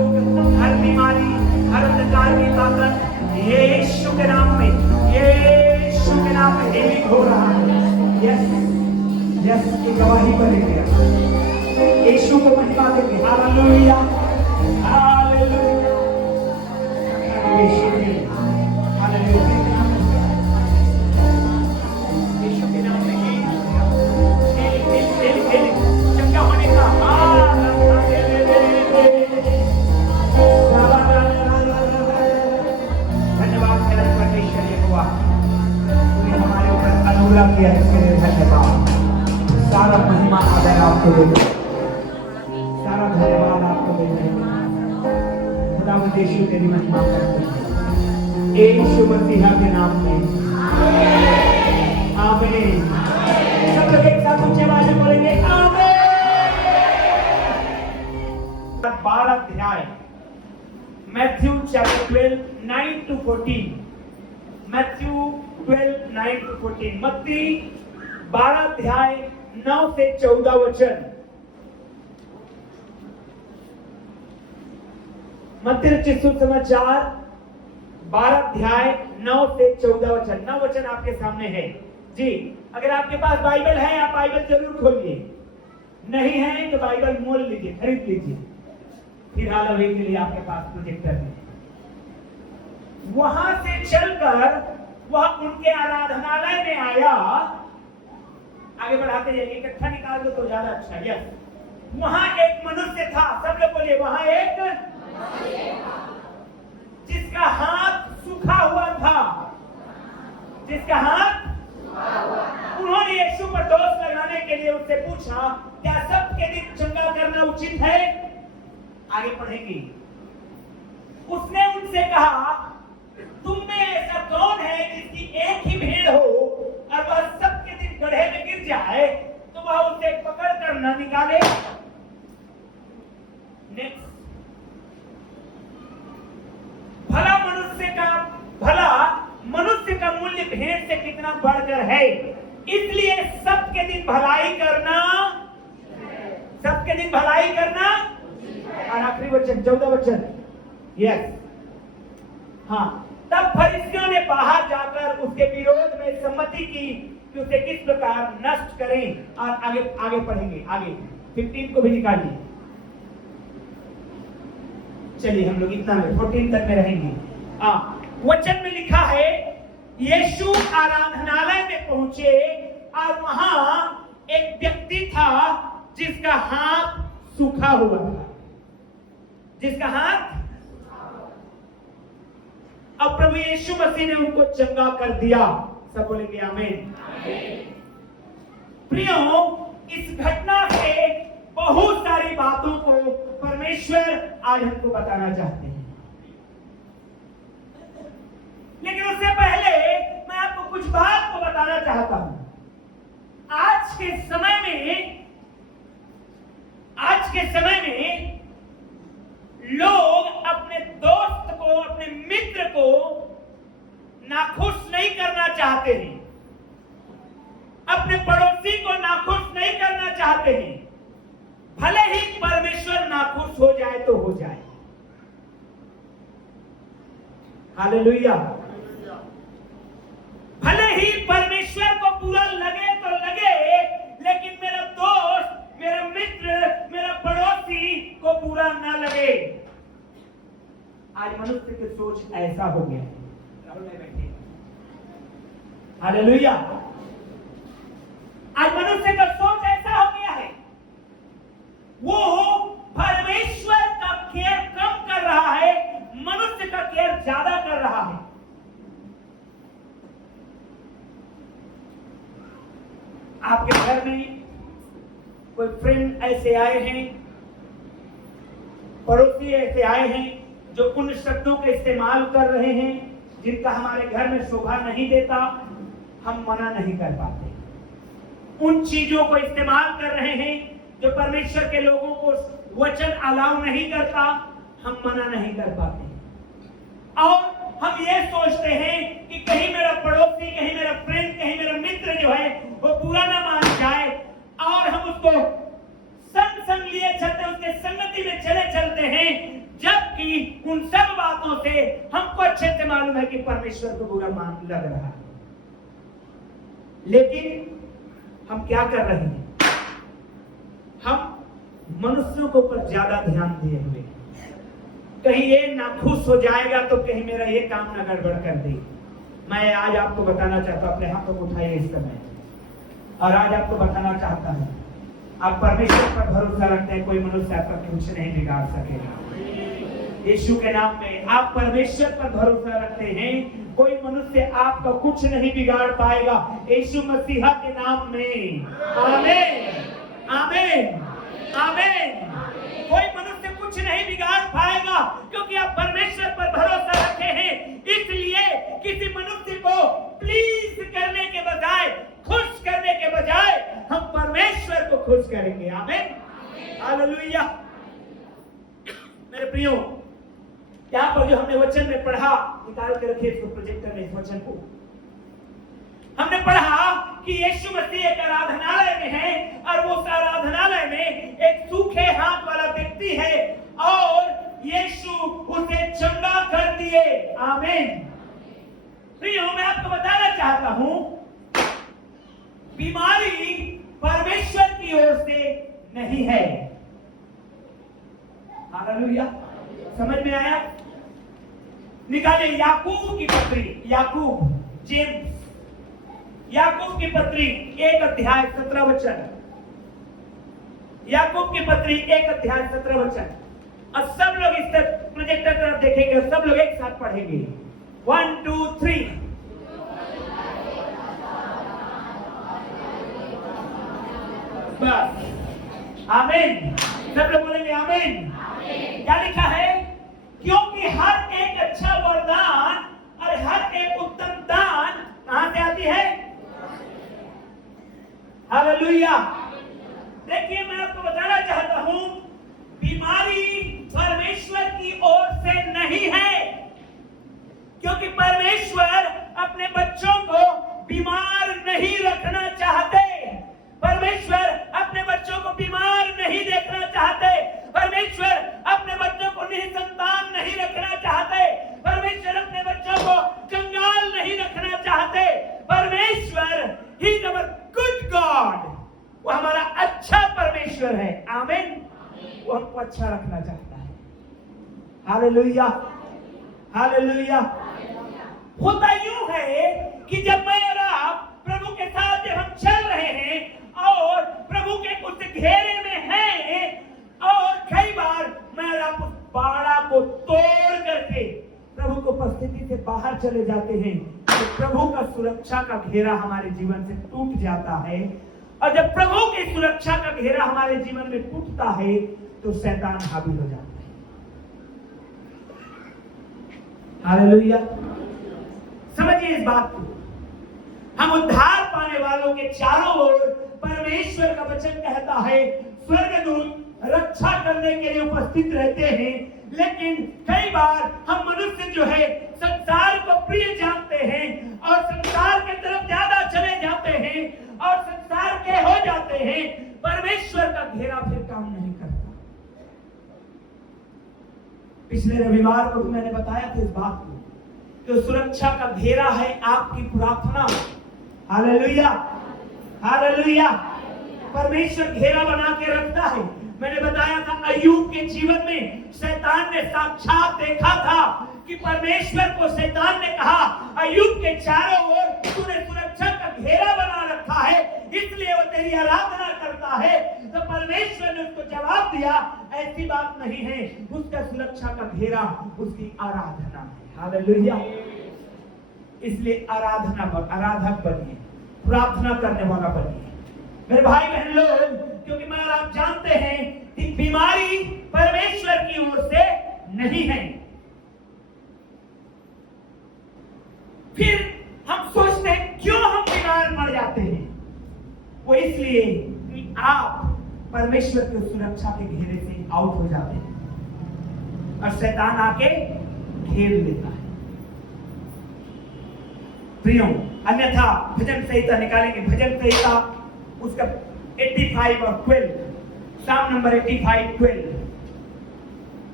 हर बीमारी, हर अंधकार की ताकत यीशु के नाम में, यीशु के नाम में हीलिंग हो रहा है। यस यस, की गवाही बनेगी। यीशु को महिमा देंगे। हालेलुया। हालेलुया। यीशु के नाम में चंगा होने का धन्यवाद है परमेश्वर यहोवा, तूने हमारे ऊपर अनुग्रह किया, इसके लिए धन्यवाद। सारा महिमा आदर आपको देते हैं, सारा धन्यवाद आपको देते हैं। खुदावंद यीशु तेरी महिमा करते हैं, यीशु मसीह के नाम में आमीन। सब लोग एक साथ ऊंचे आवाज में बोलेंगे आमीन। 12 अध्याय Matthew chapter 12 9 to 14। Matthew 12 9 to 14। मत्ती 12 अध्याय 9 से 14 वचन। मत्ती रचित सुसमाचार 12 अध्याय 9 से 14 वचन। 9 वचन आपके सामने है जी। अगर आपके पास बाइबल है, आप बाइबल जरूर खोलिए। नहीं है तो बाइबल मोल लीजिए, खरीद लीजिए। फिर हालवे के लिए आपके पास प्रोजेक्टर है। वहां से चलकर वह उनके आराधनालय में आया। आगे बढ़ाते जाइए, इकट्ठा निकाल दो तो ज्यादा अच्छा। यस, वहां एक मनुष्य था। सब लोग बोलिए, वहां एक जिसका हाथ सूखा हुआ था, जिसका हाथ। उन्होंने यीशु पर दोष लगाने के लिए उससे पूछा, क्या सबके दिन चंगा करना उचित है? आगे पढ़ेंगे। उसने उनसे कहा, तुम में ऐसा कौन है जिसकी एक ही भेड़ हो और वह सबके दिन गड्ढे में गिर जाए तो वह उसे पकड़ कर न निकाले? नेक्स्ट। भला मनुष्य का मूल्य भेड़ से कितना बढ़कर है। इसलिए सबके दिन भलाई करना, सबके दिन भलाई करना। और आखिरी वचन 14 वचन। यस, हाँ। तब फरीसियों ने बाहर जाकर उसके विरोध में सम्मति की कि उसे किस प्रकार नष्ट करें। और आगे पढ़ेंगे। आगे 15 को भी निकालिए। चलिए हम लोग इतना में 14 तक में रहेंगे। वचन में लिखा है, यीशु आराधनालय में पहुंचे और वहां एक व्यक्ति था जिसका हाथ सूखा हुआ था। जिसका हाथ अब प्रभु यीशु मसीह ने उनको चंगा कर दिया। सब बोलेंगे आमीन। प्रियो, इस घटना से बहुत सारी बातों को परमेश्वर आज हमको बताना चाहते हैं, लेकिन उससे पहले मैं आपको कुछ बात को बताना चाहता हूं। आज के समय में लोग अपने दोस्त को, अपने मित्र को नाखुश नहीं करना चाहते हैं, अपने पड़ोसी को नाखुश नहीं करना चाहते हैं। भले ही परमेश्वर नाखुश हो जाए तो हो जाए। हालेलुया। भले ही परमेश्वर को बुरा लगे तो लगे, लेकिन मेरा दोस्त, मेरा मित्र, मेरा पड़ोसी को बुरा ना लगे। आज मनुष्य की सोच ऐसा हो गया है। हालेलुया। आज मनुष्य का सोच ऐसा हो गया है, वो परमेश्वर का केयर कम कर रहा है, मनुष्य का केयर ज्यादा कर रहा है। आपके घर में कोई फ्रेंड ऐसे आए हैं, पड़ोसी ऐसे आए हैं जो उन शब्दों का इस्तेमाल कर रहे हैं जिनका हमारे घर में शोभा नहीं देता, हम मना नहीं कर पाते। उन चीजों को इस्तेमाल कर रहे हैं जो परमेश्वर के लोगों को वचन अलाउ नहीं करता, हम मना नहीं कर पाते। और हम ये सोचते हैं कि कहीं मेरा पड़ोसी, कहीं मेरा फ्रेंड, कहीं मेरा मित्र जो है वो बुरा ना मान जाए, और हम उसको संग लिए चलते, उसके संगति में चलते हैं, जबकि उन सब बातों से हमको अच्छे से मालूम है कि परमेश्वर को बुरा मान लग रहा है। लेकिन हम क्या कर रहे हैं? हम मनुष्यों के ऊपर ज्यादा ध्यान दिए हुए, कहीं ये नाखुश हो जाएगा तो कहीं मेरा ये काम ना गड़बड़ कर दे। मैं आज आपको बताना चाहता हूं, अपने हाथों को उठाइए इस समय, और आज आपको बताना चाहता हूं, आप परमेश्वर पर भरोसा रखते हैं, कोई मनुष्य आपका कुछ नहीं बिगाड़ सकेगा। यीशु के नाम में आप परमेश्वर पर भरोसा रखते हैं, कोई मनुष्य आपका कुछ नहीं बिगाड़ पाएगा, यीशु मसीहा के नाम में। आमीन, आमीन, आमीन। कोई मनुष्य कुछ नहीं बिगाड़ पाएगा, क्योंकि आप परमेश्वर पर भरोसा रखे हैं। इसलिए किसी मनुष्य को प्लीज करने के बजाय, खुश करने के बजाय, हम परमेश्वर को खुश करेंगे। आमीन, हालेलुया। मेरे प्रियो, यहाँ पर जो हमने वचन में पढ़ा, निकाल के रखिए इसको, प्रोजेक्टर में इस वचन को। हमने पढ़ा कि यीशु मसीह एक आराधनालय में है, और वो आराधनालय में एक सूखे हाथ वाला व्यक्ति है, और यीशु उसे चंगा कर दिए। आमीन। प्रियो, मैं आपको बताना चाहता हूं, बीमारी परमेश्वर की ओर से नहीं है। हालेलुया। समझ में आया? निकाले याकूब की पत्री, जेम्स, याकूब की पत्री 1 अध्याय 17 वचन। याकूब की पत्री 1 अध्याय 17 वचन। और सब लोग इस प्रोजेक्टर तरफ देखेंगे और सब लोग एक साथ पढ़ेंगे। 1 2 3। बस। आमीन। सब लोग बोलेंगे आमीन। क्या लिखा है? क्योंकि हर एक अच्छा वरदान और हर एक उत्तम दान कहां से आती है? हालेलुया। देखिए, मैं आपको बताना चाहता हूं, बीमारी परमेश्वर की ओर से नहीं है, क्योंकि परमेश्वर अपने बच्चों को बीमार नहीं रखना चाहते। परमेश्वर अपने बच्चों को बीमार नहीं देखना चाहते। परमेश्वर अपने बच्चों को निसंतान नहीं रखना चाहते। परमेश्वर अपने बच्चों को कंगाल नहीं रखना चाहते। परमेश्वर he is our good God, वो हमारा अच्छा परमेश्वर है। आमीन। वो हमको अच्छा रखना चाहता है। Hallelujah, hallelujah. होता यूं है कि जब मैं और आप प्रभु के साथ जब हम चल रहे हैं और प्रभु के उस घेरे में हैं, और कई बार मैं और आप उस बाड़ा को तोड़ करके प्रभु लोग उपस्थिति से बाहर चले जाते हैं तो प्रभु का सुरक्षा का घेरा हमारे जीवन से टूट जाता है। और जब प्रभु की सुरक्षा का घेरा हमारे जीवन में टूटता है तो शैतान हावी हो जाता है। हालेलुया। समझिए इस बात को। हम उद्धार पाने वालों के चारों ओर परमेश्वर का वचन कहता है स्वर्गदूत रक्षा करने के लिए उपस्थित रहते हैं, लेकिन कई बार हम मनुष्य जो है संसार को प्रिय जानते हैं और संसार की तरफ ज्यादा चले जाते हैं और संसार के हो जाते हैं। परमेश्वर का घेरा फिर काम नहीं करता। पिछले रविवार को मैंने बताया था इस बात को, तो सुरक्षा का घेरा है आपकी प्रार्थना। Hallelujah, hallelujah. परमेश्वर घेरा बना के रखता है। मैंने बताया था अय्यूब के जीवन में शैतान ने साक्षात देखा था कि परमेश्वर को शैतान ने कहा अय्यूब के चारों ओर तूने सुरक्षा का घेरा बना रखा है, इसलिए वो तेरी आराधना करता है। तो परमेश्वर ने उसको जवाब दिया ऐसी बात नहीं है, उसका सुरक्षा का घेरा उसकी आराधना है। हालेलुया। इसलिए आराधक बनिए, प्रार्थना करने वाला बनिए मेरे भाई बहन लोग, क्योंकि मैं और आप जानते हैं कि बीमारी परमेश्वर की ओर से नहीं है। फिर हम सोचते हैं क्यों हम बीमार मर जाते हैं। वो इसलिए कि आप परमेश्वर की सुरक्षा के घेरे से आउट हो जाते हैं और शैतान आके घेर लेता है। प्रियो, अन्यथा भजन संहिता निकालेंगे, भजन संहिता उसका 85 और 12, साम नंबर 85, 12,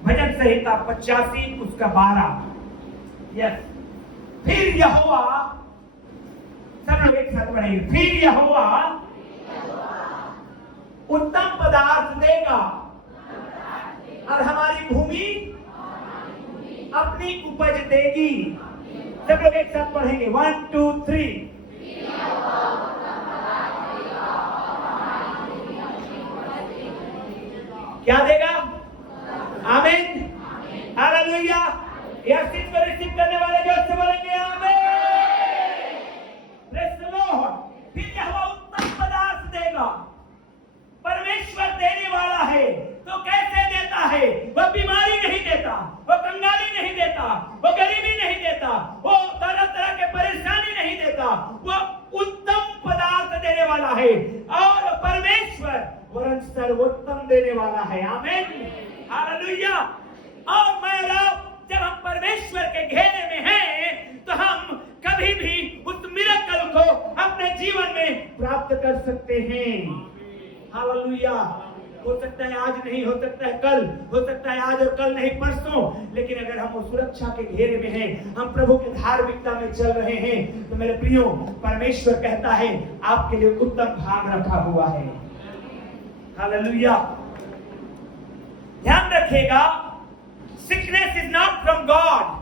भजन संहिता 85 उसका 12। यस, फिर यहोवा, सब लोग एक साथ पढ़ेंगे, फिर यहोवा उत्तम पदार्थ देगा और हमारी भूमि अपनी उपज देगी। सब लोग एक साथ पढ़ेंगे, 1 2 3। क्या देगा? आमीन, हालेलुया। यह चीज को रिसीव करने वाले जो से बोलेंगे आमीन, प्रेज़ द लॉर्ड। फिर यहोवा उत्तम पदार्थ देगा। परमेश्वर देने वाला है तो कैसे देता है? वह बीमारी नहीं देता, वो कंगाली नहीं देता, वो गरीबी नहीं देता, वो तरह तरह के परेशानी नहीं देता, वो उत्तम पदार्थ देने वाला है। और परमेश्वर वरन सर्वोत्तम देने वाला है। आमीन, हालेलुया। और मैं जब हम परमेश्वर के घेरे में हैं तो हम कभी भी उस मिरेकल को अपने जीवन में प्राप्त कर सकते हैं। हालेलुया। हो सकता है आज नहीं, हो सकता है कल, हो सकता है आज और कल नहीं परसों, लेकिन अगर हम उस सुरक्षा के घेरे में हैं, हम प्रभु की धार्मिकता में चल रहे हैं, तो मेरे प्रियो परमेश्वर कहता है आपके लिए उत्तम भाग रखा हुआ है। हालेलुया। ध्यान रखिएगा, sickness is not from God.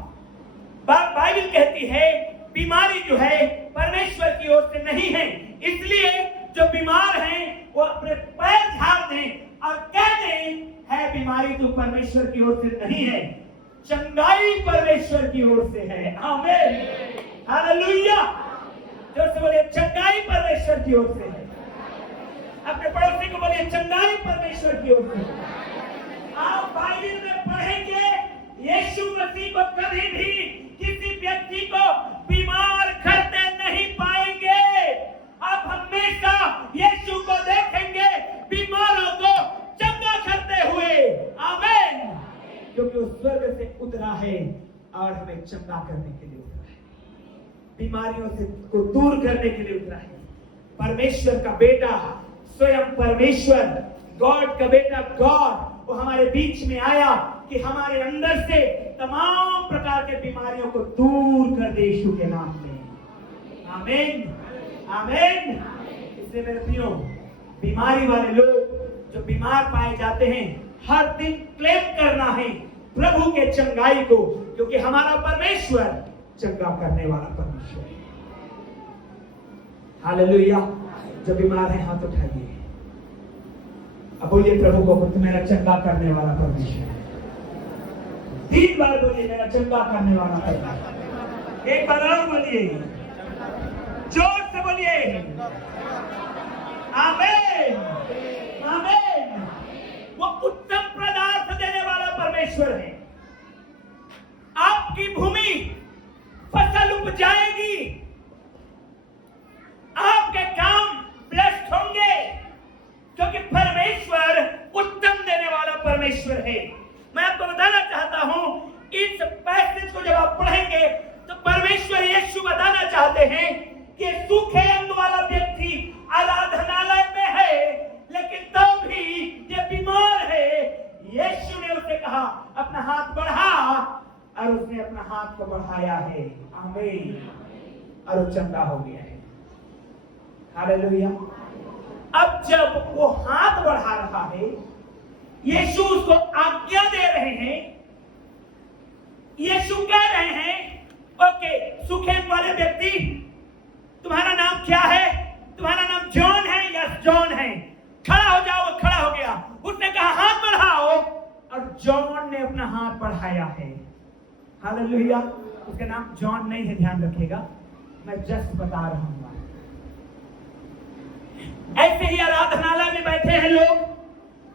Bible कहती है बीमारी जो है परमेश्वर की ओर से नहीं है। इसलिए जो बीमार हैं वो अपने पैर झाड़ दें और कह दें है बीमारी तो परमेश्वर की ओर से नहीं है, चंगाई परमेश्वर की ओर से है। आमीन, हालेलुया। जोर से बोलिए चंगाई परमेश्वर की ओर से है। अपने पड़ोसी को बोलिए चंगाई परमेश्वर की ओर से। आप बाइबल में पढ़ेंगे यीशु मसीह को कभी भी किसी व्यक्ति को बीमार करते नहीं पाएंगे। आप हमेशा यीशु को देखेंगे बीमारों को चंगा करते हुए। आमीन, क्योंकि वो स्वर्ग से उतरा है और हमें चंगा करने के लिए उतरा है, बीमारियों से को दूर करने के लिए उतरा है। परमेश्वर का बेटा, स्वयं परमेश्वर, गॉड का बेटा गॉड, वो हमारे बीच में आया कि हमारे अंदर से तमाम प्रकार के बीमारियों को दूर कर दे यीशु के नाम में। आमीन, आमीन। इसलिए मेरे प्रियो, बीमारी वाले लोग जो बीमार पाए जाते हैं, हर दिन क्लेम करना है प्रभु के चंगाई को, क्योंकि हमारा परमेश्वर चंगा करने वाला परमेश्वर है। हालेलुया। जो बीमार है हाथ उठाइए, अब बोलिए प्रभु को, मेरा चंगा करने वाला परमेश्वर है। 3 बार बोलिए, मेरा चंगा करने वाला है। एक बार और बोलिए, जोर से बोलिए, आमीन आमीन। वो उत्तम पदार्थ देने वाला परमेश्वर है। आपकी भूमि फसल उपजाएगी, आपके काम ब्लेस्ड होंगे, क्योंकि परमेश्वर उत्तम देने वाला परमेश्वर है। मैं आपको बताना चाहता हूं, इस पैसेज को जब आप पढ़ेंगे तो परमेश्वर यीशु बताना चाहते हैं कि सूखे अंग वाला व्यक्ति आराधनालय में है, लेकिन तब भी ये बीमार है। यीशु ने उसे कहा अपना हाथ बढ़ा, और उसने अपना हाथ को बढ़ाया है, आमीन, और वो चंगा हो गया है। हालेलुया। अब जब वो हाथ बढ़ा रहा है, यीशु उसको आज्ञा दे रहे हैं। यीशु कह रहे हैं, ओके सूखे अंग वाले व्यक्ति, तुम्हारा नाम क्या है? तुम्हारा नाम जॉन है? यस जॉन है। खड़ा हो जाओ। वो खड़ा हो गया। उसने कहा हाथ बढ़ाओ, और जॉन ने अपना हाथ बढ़ाया है। हालेलुया। उसका नाम जॉन नहीं है, ध्यान रखिएगा, मैं जस्ट बता रहा हूं। ऐसे ही आराधनालय में बैठे हैं लोग,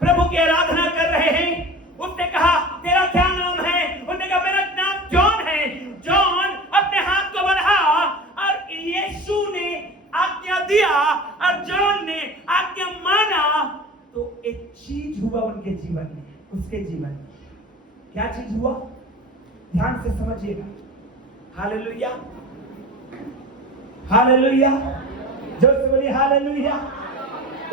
प्रभु की आराधना कर रहे हैं। उसने कहा तेरा क्या नाम है? उसने कहा मेरा नाम जॉन है। जॉन अपने हाथ को बढ़ा, और यीशु ने आज्ञा दिया, और जॉन ने आज्ञा माना, तो एक चीज हुआ उनके जीवन में, उसके जीवन में। क्या चीज हुआ? ध्यान से समझिएगा। Hallelujah hallelujah. जोर से बोलिए हालेलुया।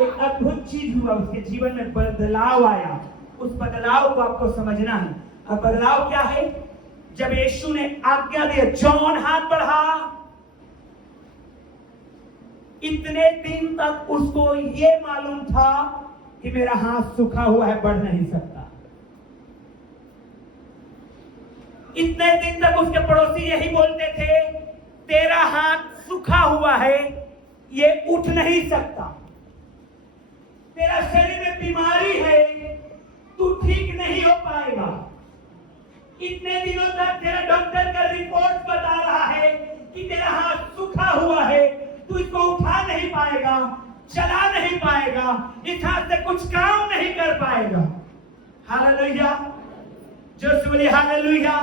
एक अद्भुत चीज हुआ उसके जीवन में, बदलाव आया। उस बदलाव को आपको समझना है। और बदलाव क्या है? जब यीशु ने आज्ञा दी जॉन हाथ बढ़ा, इतने दिन तक उसको ये मालूम था कि मेरा हाथ सूखा हुआ है, बढ़ नहीं सकता। इतने दिन तक उसके पड़ोसी यही बोलते थे, तेरा हाथ सूखा हुआ है, ये उठ नहीं सकता, तेरा शरीर में बीमारी है, तू ठीक नहीं हो पाएगा। इतने दिनों तक तेरा डॉक्टर का रिपोर्ट बता रहा है कि तेरा हाथ सूखा हुआ है, तू इसको उठा नहीं पाएगा, चला नहीं पाएगा, इस हाथ से कुछ काम नहीं कर पाएगा। हालेलुया। जो बोलिए हालेलुया।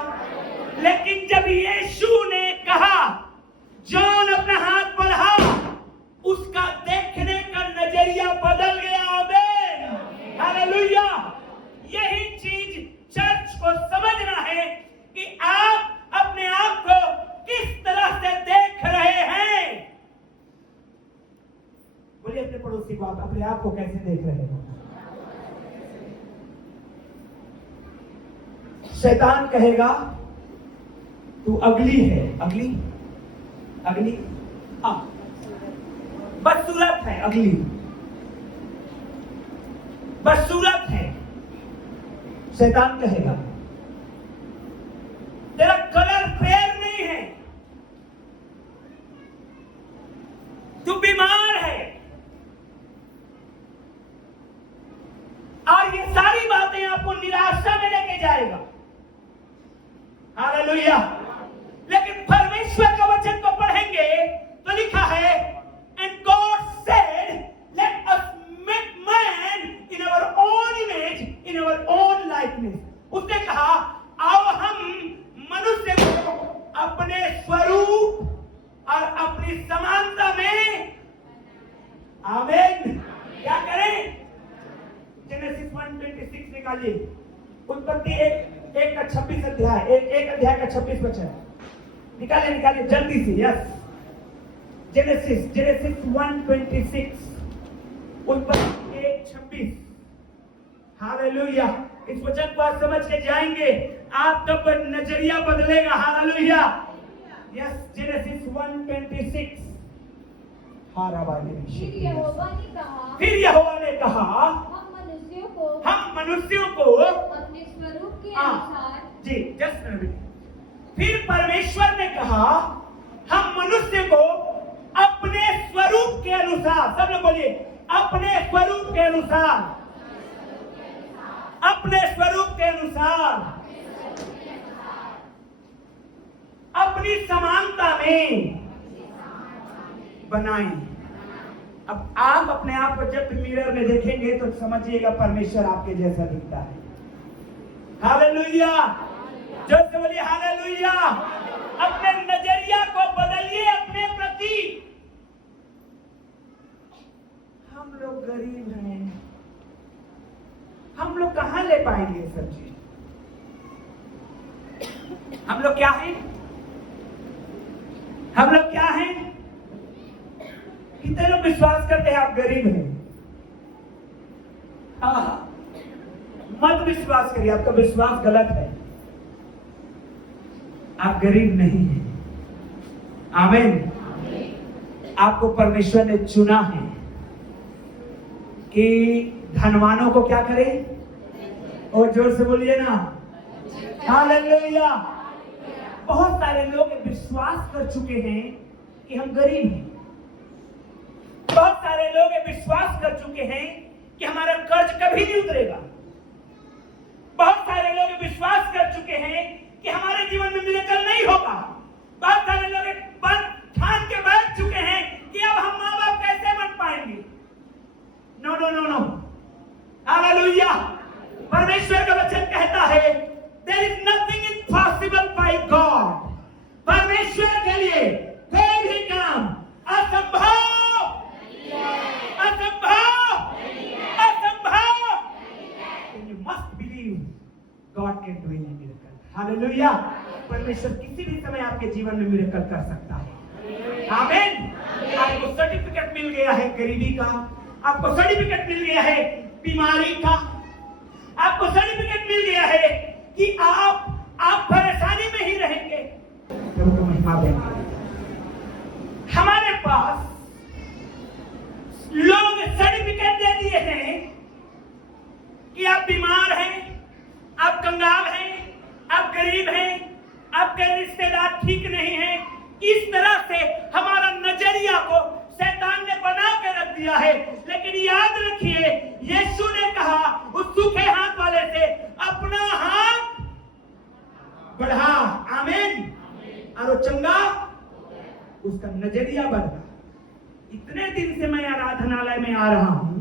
लेकिन जब यीशु ने कहा जॉन अपना हाथ बढ़ा, उसका देखने का नजरिया बदल गया। आमीन हालेलुया। यही चीज चर्च को समझना है कि आप अपने आप को किस तरह से देख रहे हैं। बोलिए अपने पड़ोसी को, आप अपने आप को कैसे देख रहे हो? शैतान कहेगा तू अगली है, अगली अगली बदसूरत है, अगली बदसूरत है। शैतान कहेगा तेरा कलर फेयर नहीं है, तू बीमार है, और ये सारी बातें आपको निराशा में लेके जाएगा। हालेलुया। लेकिन परमेश्वर का वचन को पढ़ेंगे तो लिखा है, and God said, let us make man in our own image, in our own likeness. उसने कहा आओ हम मनुष्य को अपने स्वरूप और अपनी समानता में, आमीन, क्या करें? जेनेसिस 1:26 निकालिए। उत्पत्ति 1 का 26 अध्याय, एक अध्याय का 26 वचन निकालिए जल्दी से। यस, जेनेसिस 1:26, उत्पत्ति 1:26। हालेलुया। इस वचन को आप समझ के जाएंगे, आपका नजरिया बदलेगा। हालेलुया। Yes, genesis 1:26। फिर यहोवा ने कहा हम मनुष्यों को अपने स्वरूप के अनुसार, जी जस्ट, फिर परमेश्वर ने कहा हम मनुष्य को अपने स्वरूप के अनुसार, सब लोग बोलिए अपने स्वरूप के अनुसार, अपने स्वरूप के अनुसार अपनी समानता में बनाएं। अब आप अपने आप को जब मिरर में देखेंगे तो समझिएगा परमेश्वर आपके जैसा दिखता है। हालेलुया, जो से बोलिए हालेलुया। अपने नजरिया को बदलिए अपने प्रति। हम लोग गरीब हैं, हम लोग कहां ले पाएंगे सब चीज? हम लोग क्या हैं? हम लोग क्या हैं? कितने लोग विश्वास करते हैं आप गरीब हैं? मत विश्वास करिए, आपका विश्वास गलत है। आप गरीब नहीं हैं। आमीन। आपको परमेश्वर ने चुना है कि धनवानों को क्या करें? और जोर से बोलिए ना, हालेलुया। बहुत सारे लोग विश्वास कर चुके हैं कि हम गरीब हैं। बहुत सारे लोग विश्वास कर चुके हैं कि हमारा कर्ज कभी नहीं उतरेगा। बहुत सारे लोग विश्वास कर चुके हैं कि हमारे जीवन में मिरेकल नहीं होगा। बहुत सारे लोग ठान के बैठ चुके हैं कि अब हम माँ बाप कैसे बन पाएंगे। No no no no, hallelujah. परमेश्वर का वचन कहता है there is nothing impossible by God। परमेश्वर के लिए कोई भी काम असंभव God can do any miracle। Hallelujah. परमेश्वर किसी भी समय आपके जीवन में मिरेकल कर सकता है। आमीन। आपको सर्टिफिकेट मिल गया है गरीबी का, आपको सर्टिफिकेट मिल गया है बीमारी का, आपको सर्टिफिकेट मिल गया है कि आप परेशानी में ही रहेंगे। प्रभु को महिमा दें। हमारे पास लोग सर्टिफिकेट दे दिए हैं कि आप बीमार हैं, आप कंगाल हैं, आप गरीब हैं, आपके रिश्तेदार ठीक नहीं हैं। इस तरह से हमारा नजरिया को शैतान ने बना के रख दिया है। लेकिन याद रखिए, यीशु ने कहा उस सूखे हाथ वाले से अपना हाथ बढ़ा। आमीन। और वो चंगा, उसका नजरिया बदला। इतने दिन से मैं आराधनालय में आ रहा हूं,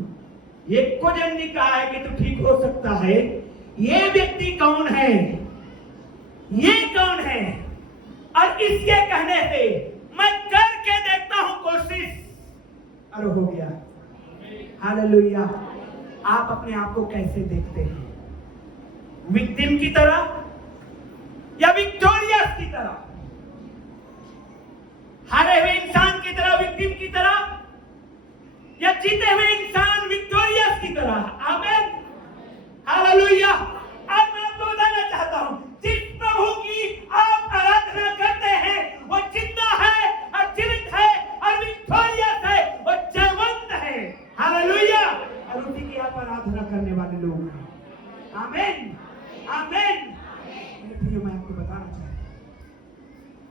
एक को जन ने कहा है कि तू ठीक हो सकता है। ये व्यक्ति कौन है? ये कौन है? और इसके कहने से मैं करके देखता हूं कोशिश, और हो गया। हालेलुया। आप अपने आप को कैसे देखते हैं? विक्टिम की तरह या विक्टोरियस की तरह? हारे हुए इंसान की तरह, विक्टिम की तरह, या जीते हुए इंसान विक्टोरियस की तरह? आमीन। हालेलुया। आज मैं आपको बताना चाहता हूं, जिस प्रभु की आप आराधना करते हैं वो जिंदा है और जीवित है और विक्टोरियस है, वो जयवंत है। हालेलुया। और उसी की आप आराधना करने वाले लोग हैं। आमीन। आमीन। प्रिय, मैं आपको बताना चाहता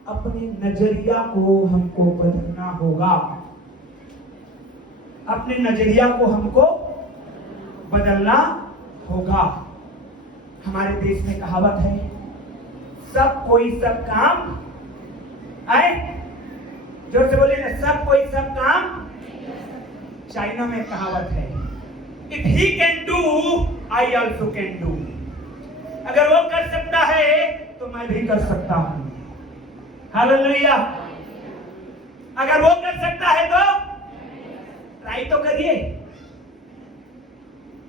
हूं, अपने नजरिया को हमको बदलना होगा। अपने नजरिया को हमको बदलना होगा। हमारे देश में कहावत है, सब कोई सब काम आए। जोर से बोलिए ना, सब कोई सब काम। चाइना में कहावत है, if he can do I also can do. अगर वो कर सकता है तो मैं भी कर सकता हूं। हालेलुया। अगर वो कर सकता है तो ट्राई तो करिए,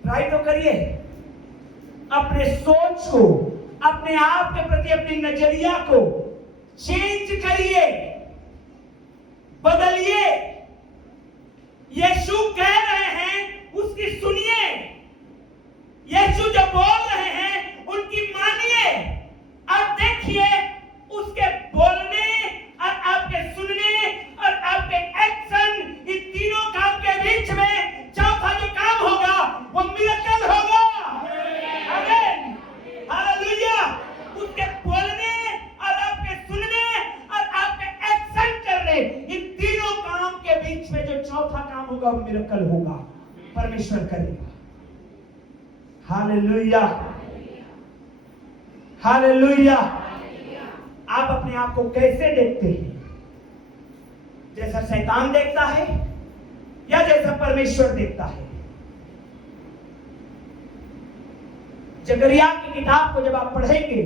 ट्राई तो करिए। अपने सोच को, अपने आप के प्रति अपनी नजरिया को चेंज करिए, बदलिए। यीशु कह रहे हैं उसकी सुनिए। यीशु जो बोल रहे हैं उनकी मानिए। और देखिए, उसके बोलने और आपके सुनने और आपके एक्शन, इन तीनों काम के बीच में चौथा जो काम होगा वो मिरेकल होगा। आमीन। हालेलुया। उसके बोलने और आपके सुनने और आपके एक्शन करने, इन तीनों काम के बीच में जो चौथा काम होगा वो मिरेकल होगा। परमेश्वर करेगा। हालेलुया। हालेलुया। आप अपने आप को कैसे देखते हैं? जैसा शैतान देखता है या जैसा परमेश्वर देखता है? जकरिया की किताब को जब आप पढ़ेंगे,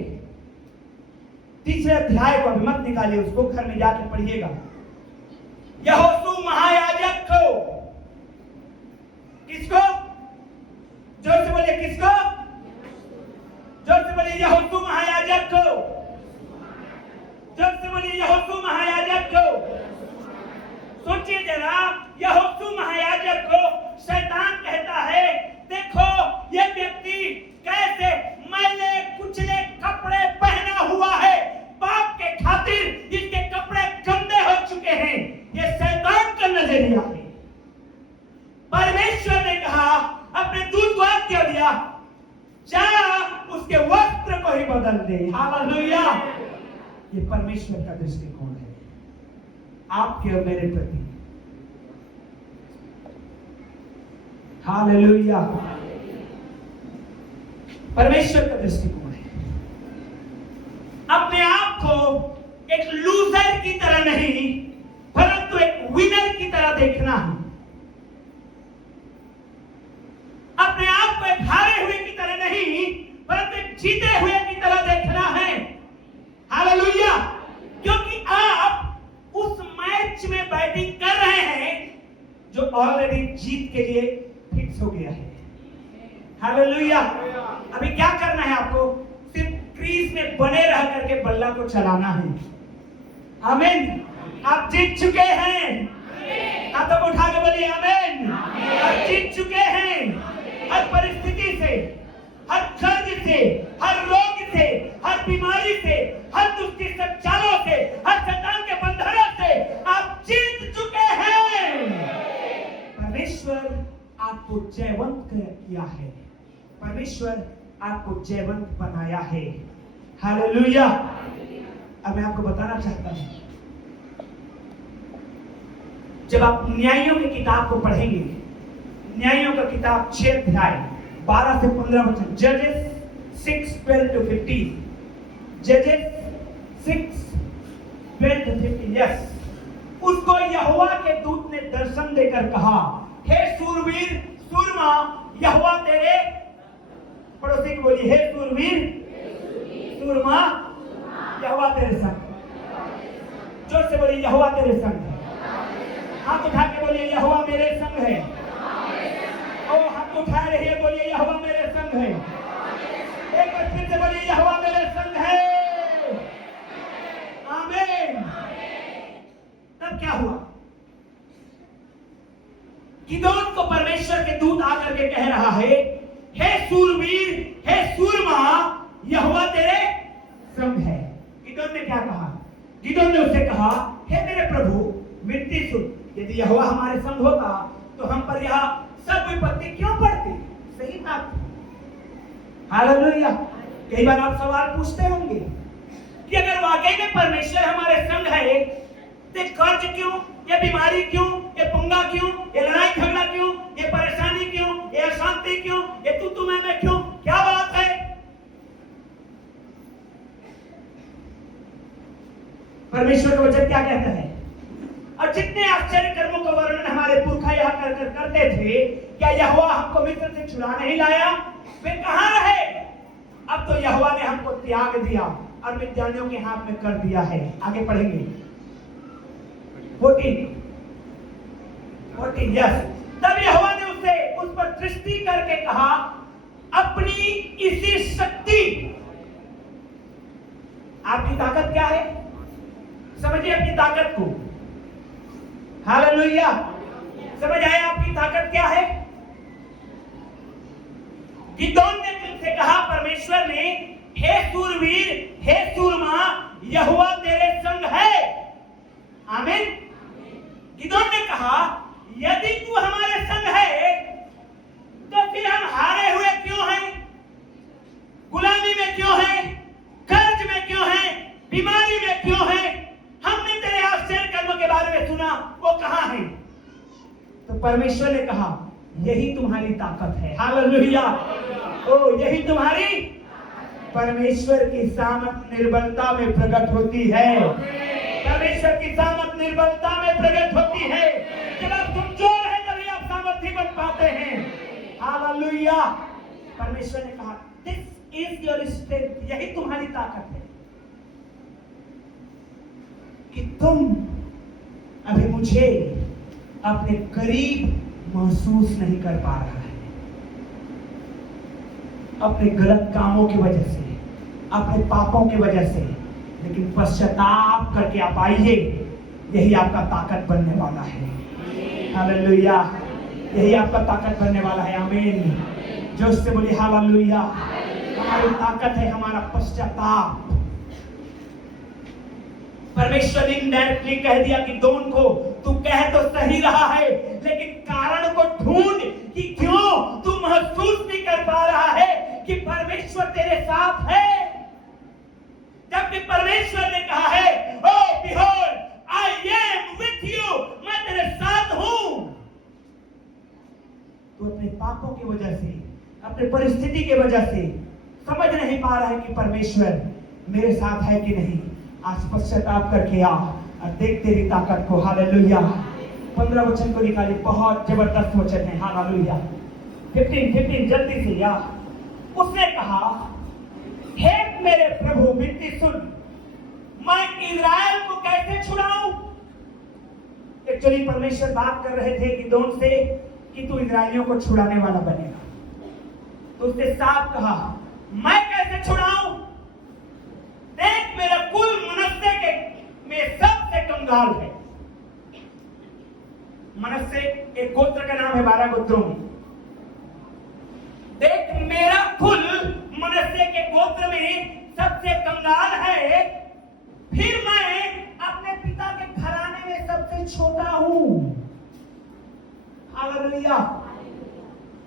3 अध्याय को, अभी मत निकालिए उसको, घर में जाके पढ़िएगा। यहोशू महायाजक को, किसको? जोर से बोलिए, किसको? जोर से बोलिए, यहोशू महायाजक को। जोर से बोलिए, यहोशू महायाजक को। सोचिए जरा, यहोशू महायाजक को शैतान कहता है, देखो ये व्यक्ति कैसे मैले कुचले कपड़े पहना हुआ है, बाप के खातिर इसके कपड़े गंदे हो चुके हैं। ये शैतान का नजरिया है। परमेश्वर ने कहा, अपने दूत को आज्ञा दिया, जा उसके वस्त्र को ही बदल दे। हालेलुया। ये परमेश्वर का दृष्टिकोण है आपके और मेरे प्रति। हालेलुया। परमेश्वर का दृष्टिकोण है अपने आप को एक लूजर की तरह नहीं, परंतु एक विनर की तरह देखना है। अपने आप को एक हारे हुए की तरह नहीं, परंतु एक जीते हुए की तरह देखना है। हालेलुया। क्योंकि आप उस मैच में बैटिंग कर रहे हैं जो ऑलरेडी जीत के लिए फिक्स हो गया है। हालेलुया। अभी क्या करना है आपको? सिर्फ क्रीज में बने रह करके बल्ला को चलाना है। आमीन। आप जीत चुके हैं। आप तो उठा के बोलिए आमीन। आप जीत चुके हैं। हर परिस्थिति से, हर कर्ज से, हर रोग से, हर बीमारी से, हर दुष्ट संचारों से, हर शैतान के बंधनों से आप जीत चुके हैं। परमेश्वर आपको जयवंत किया है। परमेश्वर आपको जयवंत बनाया है। हालेलुया। अब मैं आपको बताना चाहता हूं, जब आप न्यायों की किताब को पढ़ेंगे, न्यायों का किताब 6 अध्याय 12 से 15 वचन, जजेस 6:12-15, जजेस 6:12-15, यस। उसको यहोवा के दूत ने दर्शन देकर कहा, हे सूरवीर सूरमा, यहोवा तेरे, पड़ोसी को बोलिए, हे सूरवीर सूरमा, यहोवा तेरे संग। जोर से बोलिए, यहोवा तेरे संग है। हाथ उठा के बोलिए, यहोवा मेरे संग है। ओ हाथ उठा रही है, बोलिए यहोवा मेरे संग है। एक बार फिर से बोलिए, यहोवा मेरे संग है। आमीन। तब क्या हुआ? गिदोन को परमेश्वर के दूत आकर के कह रहा है, हे सूरवीर, हे सूरमा, यहोवा तेरे संग है। गिदोन ने क्या कहा? गिदोन ने उसे कहा, हे मेरे प्रभु, विनती सुन, यदि यहोवा हमारे संग होता तो हम पर यह सब विपत्ति क्यों पड़ती? सही बात। हालेलुया। कई बार आप सवाल पूछते होंगे कि अगर वाकई में परमेश्वर हमारे संग है तो कर्ज क्यों, ये बीमारी क्यों, ये पंगा क्यों, ये लड़ाई झगड़ा क्यों, ये परेशानी क्यों, ये अशांति क्यों, ये तू मैं क्यों? क्या बात है? परमेश्वर का वचन क्या कहता है? और जितने आश्चर्य कर्मों का वर्णन हमारे पुरखा यहाँ कर करते थे, क्या यहोवा हमको मिस्र से छुड़ा नहीं लाया? वे कहाँ रहे? अब तो यहोवा ने हमको त्याग दिया और मिद्यानियों के हाथ में कर दिया है। आगे पढ़ेंगे 14 यस। तब यहोवा ने उस पर दृष्टि करके कहा, अपनी इसी शक्ति। आपकी ताकत क्या है? समझिए अपनी ताकत को। हालेलुया। समझ आया आपकी ताकत क्या है? गिदोन ने तुमसे कहा, परमेश्वर ने, हे सूरवीर, हे सूरमा, यहोवा तेरे संग है। आमीन। गिदोन ने कहा, यदि तू हमारे संग है तो फिर हम हारे हुए क्यों हैं? गुलामी में क्यों हैं? कर्ज में क्यों हैं? बीमारी में क्यों हैं? हमने तेरे आश्चर्य कर्मों के बारे में सुना, वो कहां है? तो परमेश्वर ने कहा, यही तुम्हारी ताकत है। हालेलुया। ओ यही तुम्हारी परमेश्वर की सामर्थ निर्बलता में प्रकट होती है। परमेश्वर की सामर्थ निर्बलता में प्रकट होती है। जब आप कमजोर हैं तभी आप सामर्थी बन पाते हैं। हालेलुया। परमेश्वर ने कहा दिस इज योर स्ट्रेंथ, यही तुम्हारी ताकत है कि तुम अभी मुझे अपने करीब महसूस नहीं कर पा रहा है। अपने गलत कामों की वजह से, अपने पापों की वजह से, लेकिन पश्चाताप करके आप आइए, यही आपका ताकत बनने वाला है। हालेलुया। यही आपका ताकत बनने वाला है। आमीन। जो उससे बोली हालेलुया। हमारी ताकत है हमारा पश्चाताप। परमेश्वर ने इनडायरेक्टली कह दिया कि दोन को तू कह तो सही रहा है, लेकिन कारण को ढूंढ कि क्यों तू महसूस नहीं कर पा रहा है कि परमेश्वर तेरे साथ है। जबकि परमेश्वर ने कहा है oh behold I am with you, मैं तेरे साथ हूं। तो अपने पापों की वजह से, अपने परिस्थिति की वजह से समझ नहीं पा रहा है कि परमेश्वर मेरे साथ है कि नहीं। आज पश्चाताप करके आ और देख तेरी ताकत को। हालेलुया। 15 वचन को निकाली, बहुत जबरदस्त वचन है। हालेलुया। 15 जल्दी से या। उसने कहा हे मेरे प्रभु विनती सुन, मैं इज़राइल को कैसे छुड़ाऊं। एक्चुअली परमेश्वर बात कर रहे थे गिदोन से कि तू इज़राइलियों को छुड़ाने वाला बनेगा। तो उसने साफ कहा मैं कैसे छुड़ाऊं। देख मेरा कुल मनस्से के में सबसे कंगाल है। मनस्से एक गोत्र का नाम है 12 गोत्रों में। देख मेरा कुल मनस्से के गोत्र में सबसे कंगाल है, फिर मैं अपने पिता के घराने में सबसे छोटा हूं। हालेलुया।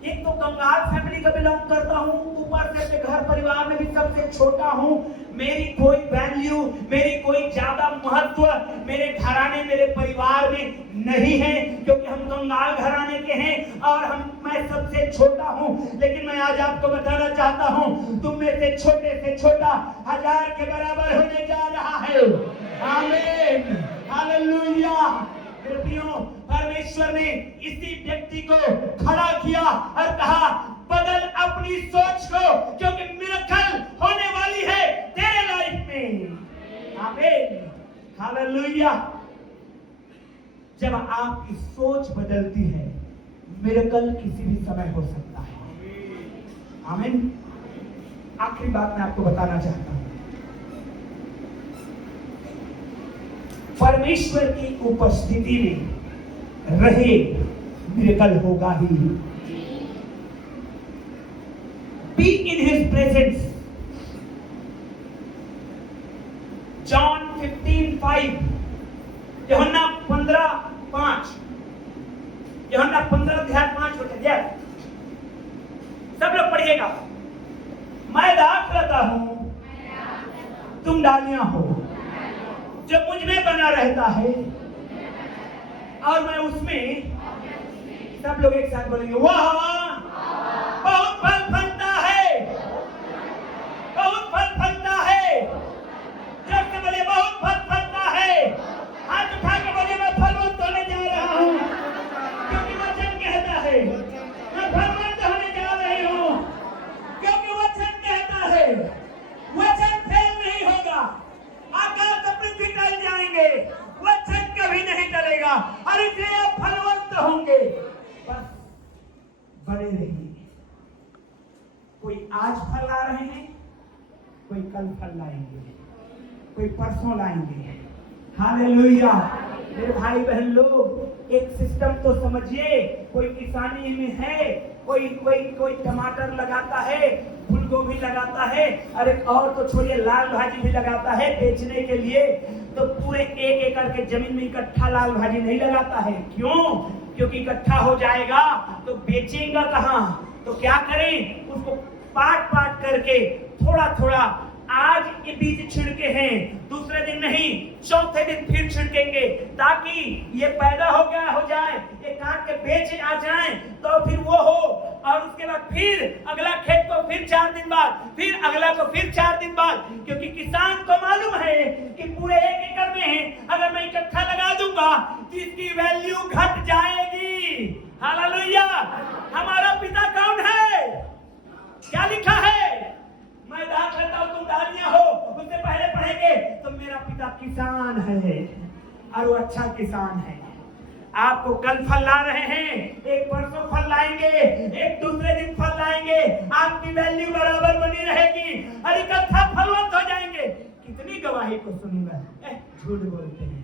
एक तो कंगाल फैमिली का बिलोंग करता हूं, ऊपर से अपने घर परिवार में भी सबसे छोटा हूं। मेरी कोई वैल्यू, मेरी कोई ज्यादा महत्व मेरे घराने, मेरे परिवार में नहीं है, क्योंकि हम कंगाल घराने के हैं और मैं सबसे छोटा हूं। लेकिन मैं आज आपको बताना चाहता हूं, तुम में से छोटा 1000 के बराबर होने जा रहा है। आमीन। हालेलुया। परमेश्वर ने इसी व्यक्ति को खड़ा किया और कहा बदल अपनी सोच को, क्योंकि मिरेकल होने वाली है तेरे लाइफ में। आमीन। हालेलुया। जब आपकी सोच बदलती है, मिरेकल किसी भी समय हो सकता है। आमीन। आखिरी बात मैं आपको बताना चाहता हूं, परमेश्वर की उपस्थिति में रहे मिरेकल होगा ही। Be in his presence. John 15:5, यूहन्ना 15:5, यूहन्ना 15:5 सब लोग पढ़िएगा। मैं दाख रहता हूं, तुम डालियां हो। जो मुझ में बना रहता है और मैं उसमें, सब लोग एक साथ बोलेंगे वाह, बहुत फल फलता है, बहुत फल फलता है। जब से बोले बहुत फल फलता है, हाथ उठा के बोले मैं फलवंत होने जा रहा हूं, क्योंकि वचन कहता है मैं फलवंत होने जा रही हूं, क्योंकि वचन कहता है वचन फेल नहीं होगा। आकाश और पृथ्वी टल जाएंगे, वचन कभी नहीं टलेगा, और इसलिए आप फलवंत होंगे। बस बने रहिए। कोई आज फल ला रहे हैं, कोई कल फल लाएंगे, कोई परसों लाएंगे। हालेलुया। मेरे भाई बहन लोग, एक सिस्टम तो समझिए। कोई किसानी में है, कोई टमाटर लगाता है, फूल गोभी लगाता है, और एक और तो छोड़िए लाल भाजी भी लगाता है बेचने के लिए। तो पूरे 1 एकड़ के जमीन में इकट्ठा लाल भाजी नहीं लगाता है। क्यों? क्योंकि इकट्ठा हो जाएगा तो बेचेगा कहां। तो क्या करें, उसको पार्ट करके थोड़ा थोड़ा आज ये बीज छिड़के हैं, दूसरे दिन नहीं, चौथे दिन फिर छिड़केंगे, ताकि ये पैदा हो गया हो जाए, ये काट के बेच आ जाए तो फिर वो हो, और उसके बाद फिर अगला खेत को फिर 4 दिन बाद, फिर अगला को फिर 4 दिन बाद, क्योंकि किसान को मालूम है कि पूरे 1 एकड़ में है, अगर मैं इकट्ठा लगा दूंगा तो इसकी वैल्यू घट जाएगी। हालेलुया। हमारा पिता कौन है? क्या लिखा है? मैं दाख लेता हूं, तुम डालियां हो, उससे पहले पढ़ेंगे तो मेरा पिता किसान है और वो अच्छा किसान है। आपको कल फल ला रहे हैं, एक परसों फल लाएंगे, एक दूसरे दिन फल लाएंगे, आपकी वैल्यू बराबर बनी रहेगी और इकट्ठा फलवंत हो जाएंगे। कितनी गवाही को सुनूंगा, झूठ बोलते हैं।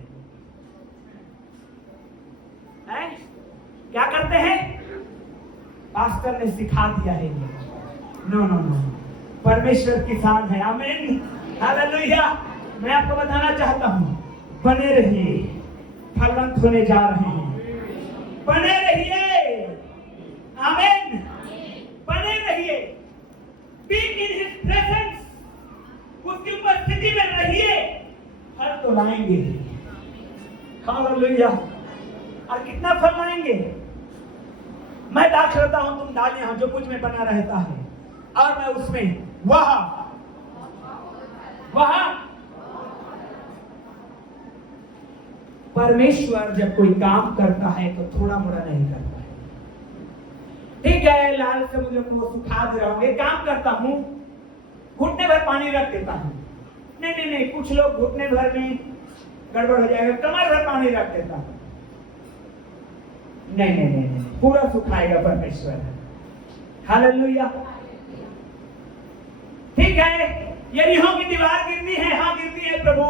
क्या करते हैं? पास्टर ने सिखा दिया है ये। नो नो नो, परमेश्वर किसान है। आमीन, हालेलुया। मैं आपको बताना चाहता हूं, बने रहिए, फलवंत होने जा रहे हैं, बने रहिए। आमीन, बने रहिए। बी इन हिज प्रेजेंस, उसकी उपस्थिति में रहिए, फल तो लाएंगे। हालेलुया। और कितना फल लाएंगे? मैं दाख करता हूं, तुम डालियां, जो कुछ में बना रहता है, और मैं उसमें वहां परमेश्वर जब कोई काम करता है तो थोड़ा मोड़ा नहीं करता है। ठीक है, लाल समुद्र को सुखा दे रहा हूं, एक काम करता हूं, घुटने भर पानी रख देता हूं। नहीं नहीं नहीं, कुछ लोग घुटने भर में गड़बड़ हो जाएगा, कमर भर पानी रख देता हूं। नहीं नहीं नहीं, नहीं, पूरा सुखाएगा परमेश्वर। हालेलुया। ठीक है, यरीहो की दीवार गिरनी है, हाँ गिरनी है प्रभु।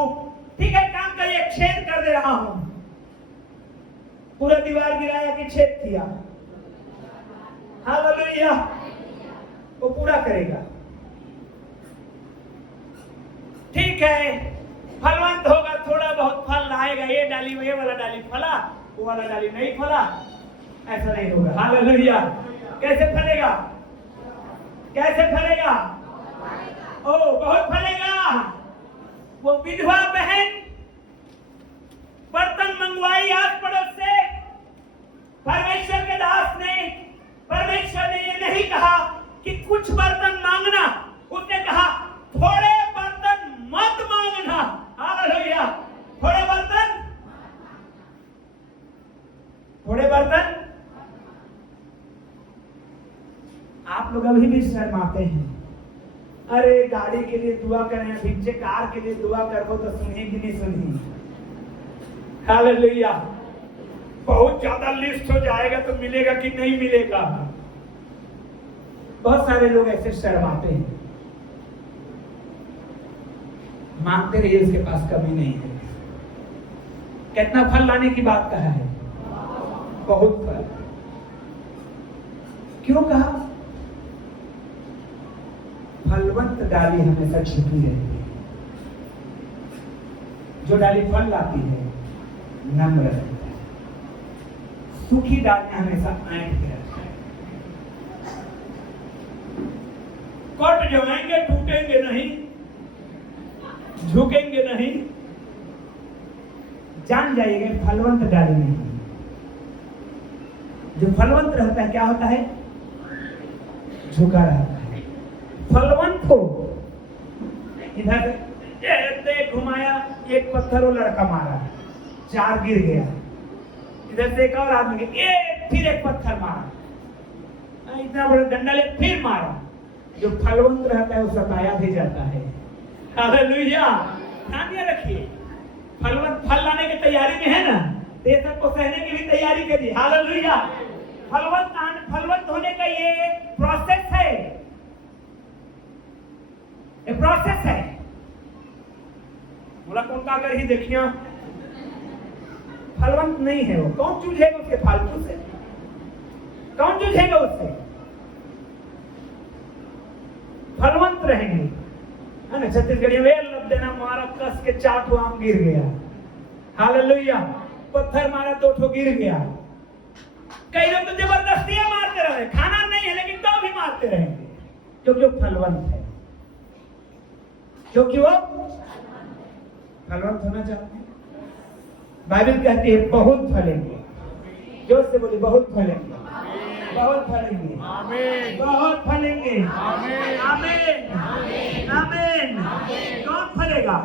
ठीक है, काम करिए, छेद कर दे रहा हूं। पूरा दीवार गिराया कि छेद किया? हालेलुया। वो पूरा करेगा। ठीक है, फलवंत होगा, थोड़ा बहुत फल लाएगा। ये डाली, ये वाला डाली फला, वो वाला डाली नहीं फला, ऐसा नहीं होगा। हालेलुया। कैसे फलेगा? कैसे फलेगा? ओ, बहुत फलेगा। वो विधवा बहन बर्तन मंगवाई आस पड़ोस से, परमेश्वर के दास ने, परमेश्वर ने ये नहीं कहा कि कुछ बर्तन मांगना, उसने कहा थोड़े बर्तन मत मांगना। हालेलुया। थोड़े बर्तन, थोड़े बर्तन। आप लोग अभी भी शर्माते हैं। अरे गाड़ी के लिए दुआ करें, पीछे कार के लिए दुआ करो तो सुनिए कि नहीं सुनिए? हालेलुया। बहुत ज्यादा लिस्ट हो जाएगा तो मिलेगा कि नहीं मिलेगा? बहुत सारे लोग ऐसे शर्माते हैं। मांगते रहिए, उसके पास कमी नहीं है। कितना फल लाने की बात कहा है? बहुत फल। क्यों कहा? फलवंत डाली हमेशा झुकी रहती है, जो डाली फल लाती है नम्र रहती है, सूखी डाली हमेशा ऐंठ के रहती है। कट जाएंगे, टूटेंगे नहीं, झुकेंगे नहीं। जान जाइएगा फलवंत डाली नहीं। जो फलवंत रहता है क्या होता है? झुका रहता है। फलवंत हो, इधर ऐसे घुमाया, एक पत्थर वो लड़का मारा, 4 गिर गया। इधर से एक और आदमी, फिर एक पत्थर मारा, इतना बड़ा डंडा ले फिर मारा। जो फलवंत रहता है वो सताया भी जाता है। हालेलुया। ध्यान रखिए, फलवंत फल लाने की तैयारी में है ना, देशक को सहने की भी तैयारी करिए। हालेलुया। फलवंत होने का ये प्रोसेस है, एक प्रोसेस है। बोला कौन का कर ही देखिए, फलवंत नहीं है वो। कौन जूझेगा उसके फालतू से? कौन जूझेगा उससे? फलवंत रहेंगे, है ना? छत्तीसगढ़ी में लब देना मारा, कस के 4 ठो आम गिर गया। हालेलुया। पत्थर मारा, 2 ठो गिर गया। कई लोग तो जबरदस्तियां मारते रहे, खाना नहीं है लेकिन तो भी मारते रहेंगे, क्योंकि फलवंत है। क्योंकि वो फलवंत होना चाहते हैं। बाइबल कहती है बहुत फलेंगे। जोर से बोली बहुत फलेंगे, बहुत फलेंगे, बहुत फलेंगे। आमीन, आमीन। कौन फलेगा?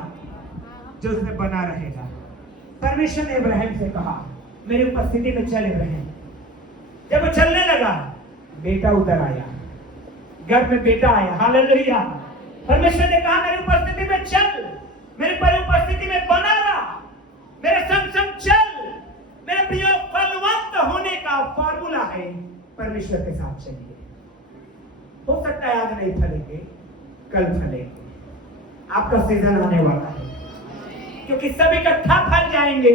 जो उसमें बना रहेगा। परमेश्वर ने इब्राहिम से कहा मेरी उपस्थिति में चल इब्राहिम। जब वो चलने लगा बेटा उधर आया, घर में बेटा आया। हालेलुया। परमेश्वर ने कहा मेरी उपस्थिति में चल, मेरी उपस्थिति में बना रहा, मेरे संग संग चल। मेरे प्रिय, फलवंत होने का फॉर्मूला है परमेश्वर के साथ चलिए। हो सकता है आज नहीं फलेंगे, कल फलेंगे। आपका सीजन आने वाला है, क्योंकि सब इकट्ठा फल जाएंगे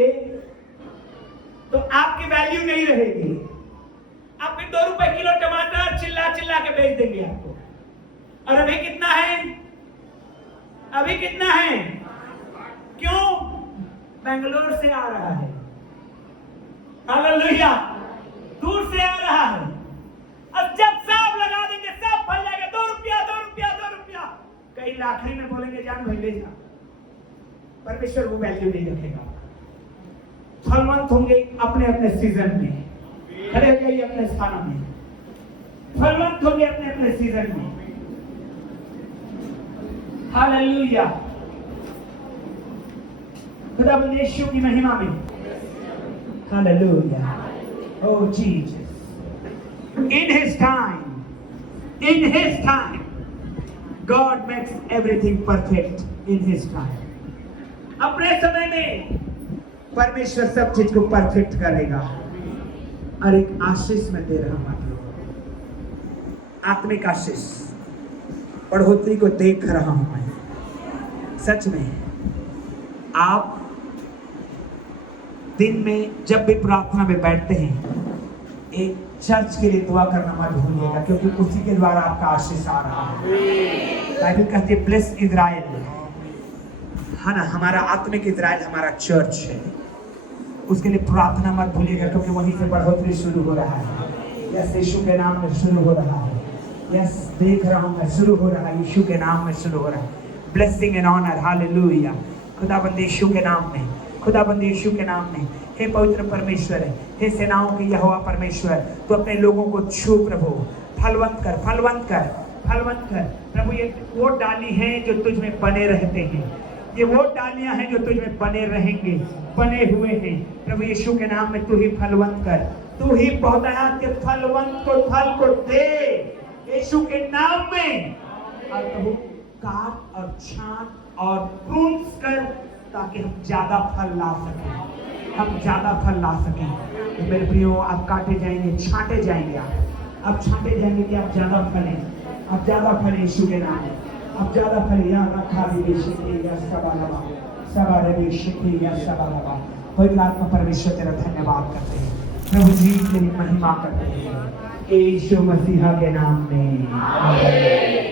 तो आपकी वैल्यू नहीं रहेगी। आपके 2 रुपए किलो टमाटर चिल्ला चिल्ला के बेच देंगे आपको। और अभी कितना है? अभी कितना है? क्यों? बेंगलोर से आ रहा है। हालेलुया। दूर से आ रहा है। अब जब सब लगा देंगे सब फल जाएगा। 2 रुपया 2 रुपया 2 रुपया। कई लाखरी में बोलेंगे जान भाई ले जा। परमेश्वर वो वैल्यू नहीं रखेगा। फलवंत होंगे अपने अपने सीजन में। खड़े हो जाइए अपने स्थानों में। फलवंत होंगे अपने अपने सीजन में। हालेलुया। खुदावंद यीशु की महिमा में। Hallelujah. Oh Jesus. In His time, God makes everything perfect in His time. अपने समय में परमेश्वर सब चीज को परफेक्ट करेगा। और एक आशीष में दे रहा हूं, आत्मिक आशीष बढ़ोतरी को देख रहा हूं मैं। सच में आप दिन में जब भी प्रार्थना में बैठते हैं एक चर्च के लिए दुआ करना मत भूलिएगा, क्योंकि उसी के द्वारा आपका आशीष आ रहा है। बाइबल कहती है ब्लेस इज़राइल, है ना। हमारा आत्मिक इज़राइल हमारा चर्च है। उसके लिए प्रार्थना मत भूलिएगा, क्योंकि वहीं से बढ़ोतरी शुरू हो रहा है। यस, यीशु के नाम में शुरू हो रहा है। यस, देख रहा हूं मैं, शुरू हो रहा है। यीशु के नाम में शुरू हो रहा है। Blessing and honour. हालेलुया। खुदाबंद यीशु के नाम में, खुदाबंद यीशु के नाम में। हे पवित्र परमेश्वर, हे सेनाओं के यहोवा परमेश्वर, तो अपने लोगों को छू प्रभु। फलवंत कर, फलवंत कर, फलवंत कर प्रभु। ये वो डाली हैं जो तुझ में बने रहते हैं। ये वो डालियां हैं जो तुझ में बने रहेंगे, बने हुए हैं। प्रभु यीशु के नाम में तू ही फलवंत कर, तू ही बहुतायत के फलवंत को फल को दे यीशु के नाम में। और प्रभु काट और छांट और प्रून्स कर, ताकि हम ज्यादा फल ला सकें, हम ज्यादा फल ला सकें। तो मेरे प्रियो, आप काटे जाएंगे, छांटे जाएंगे, आप छांटे जाएंगे कि आप ज्यादा फलें, आप ज्यादा फलें यीशु के नाम में। अब ज्यादा फल या रखा भी शिकी या सबालवा सबारे भी शिकी या सबालवा। पवित्र आत्मा परमेश्वर तेरा धन्यवाद करते हैं, प्रभु जी तेरी महिमा करते हैं, यीशु मसीहा के नाम में। आमीन।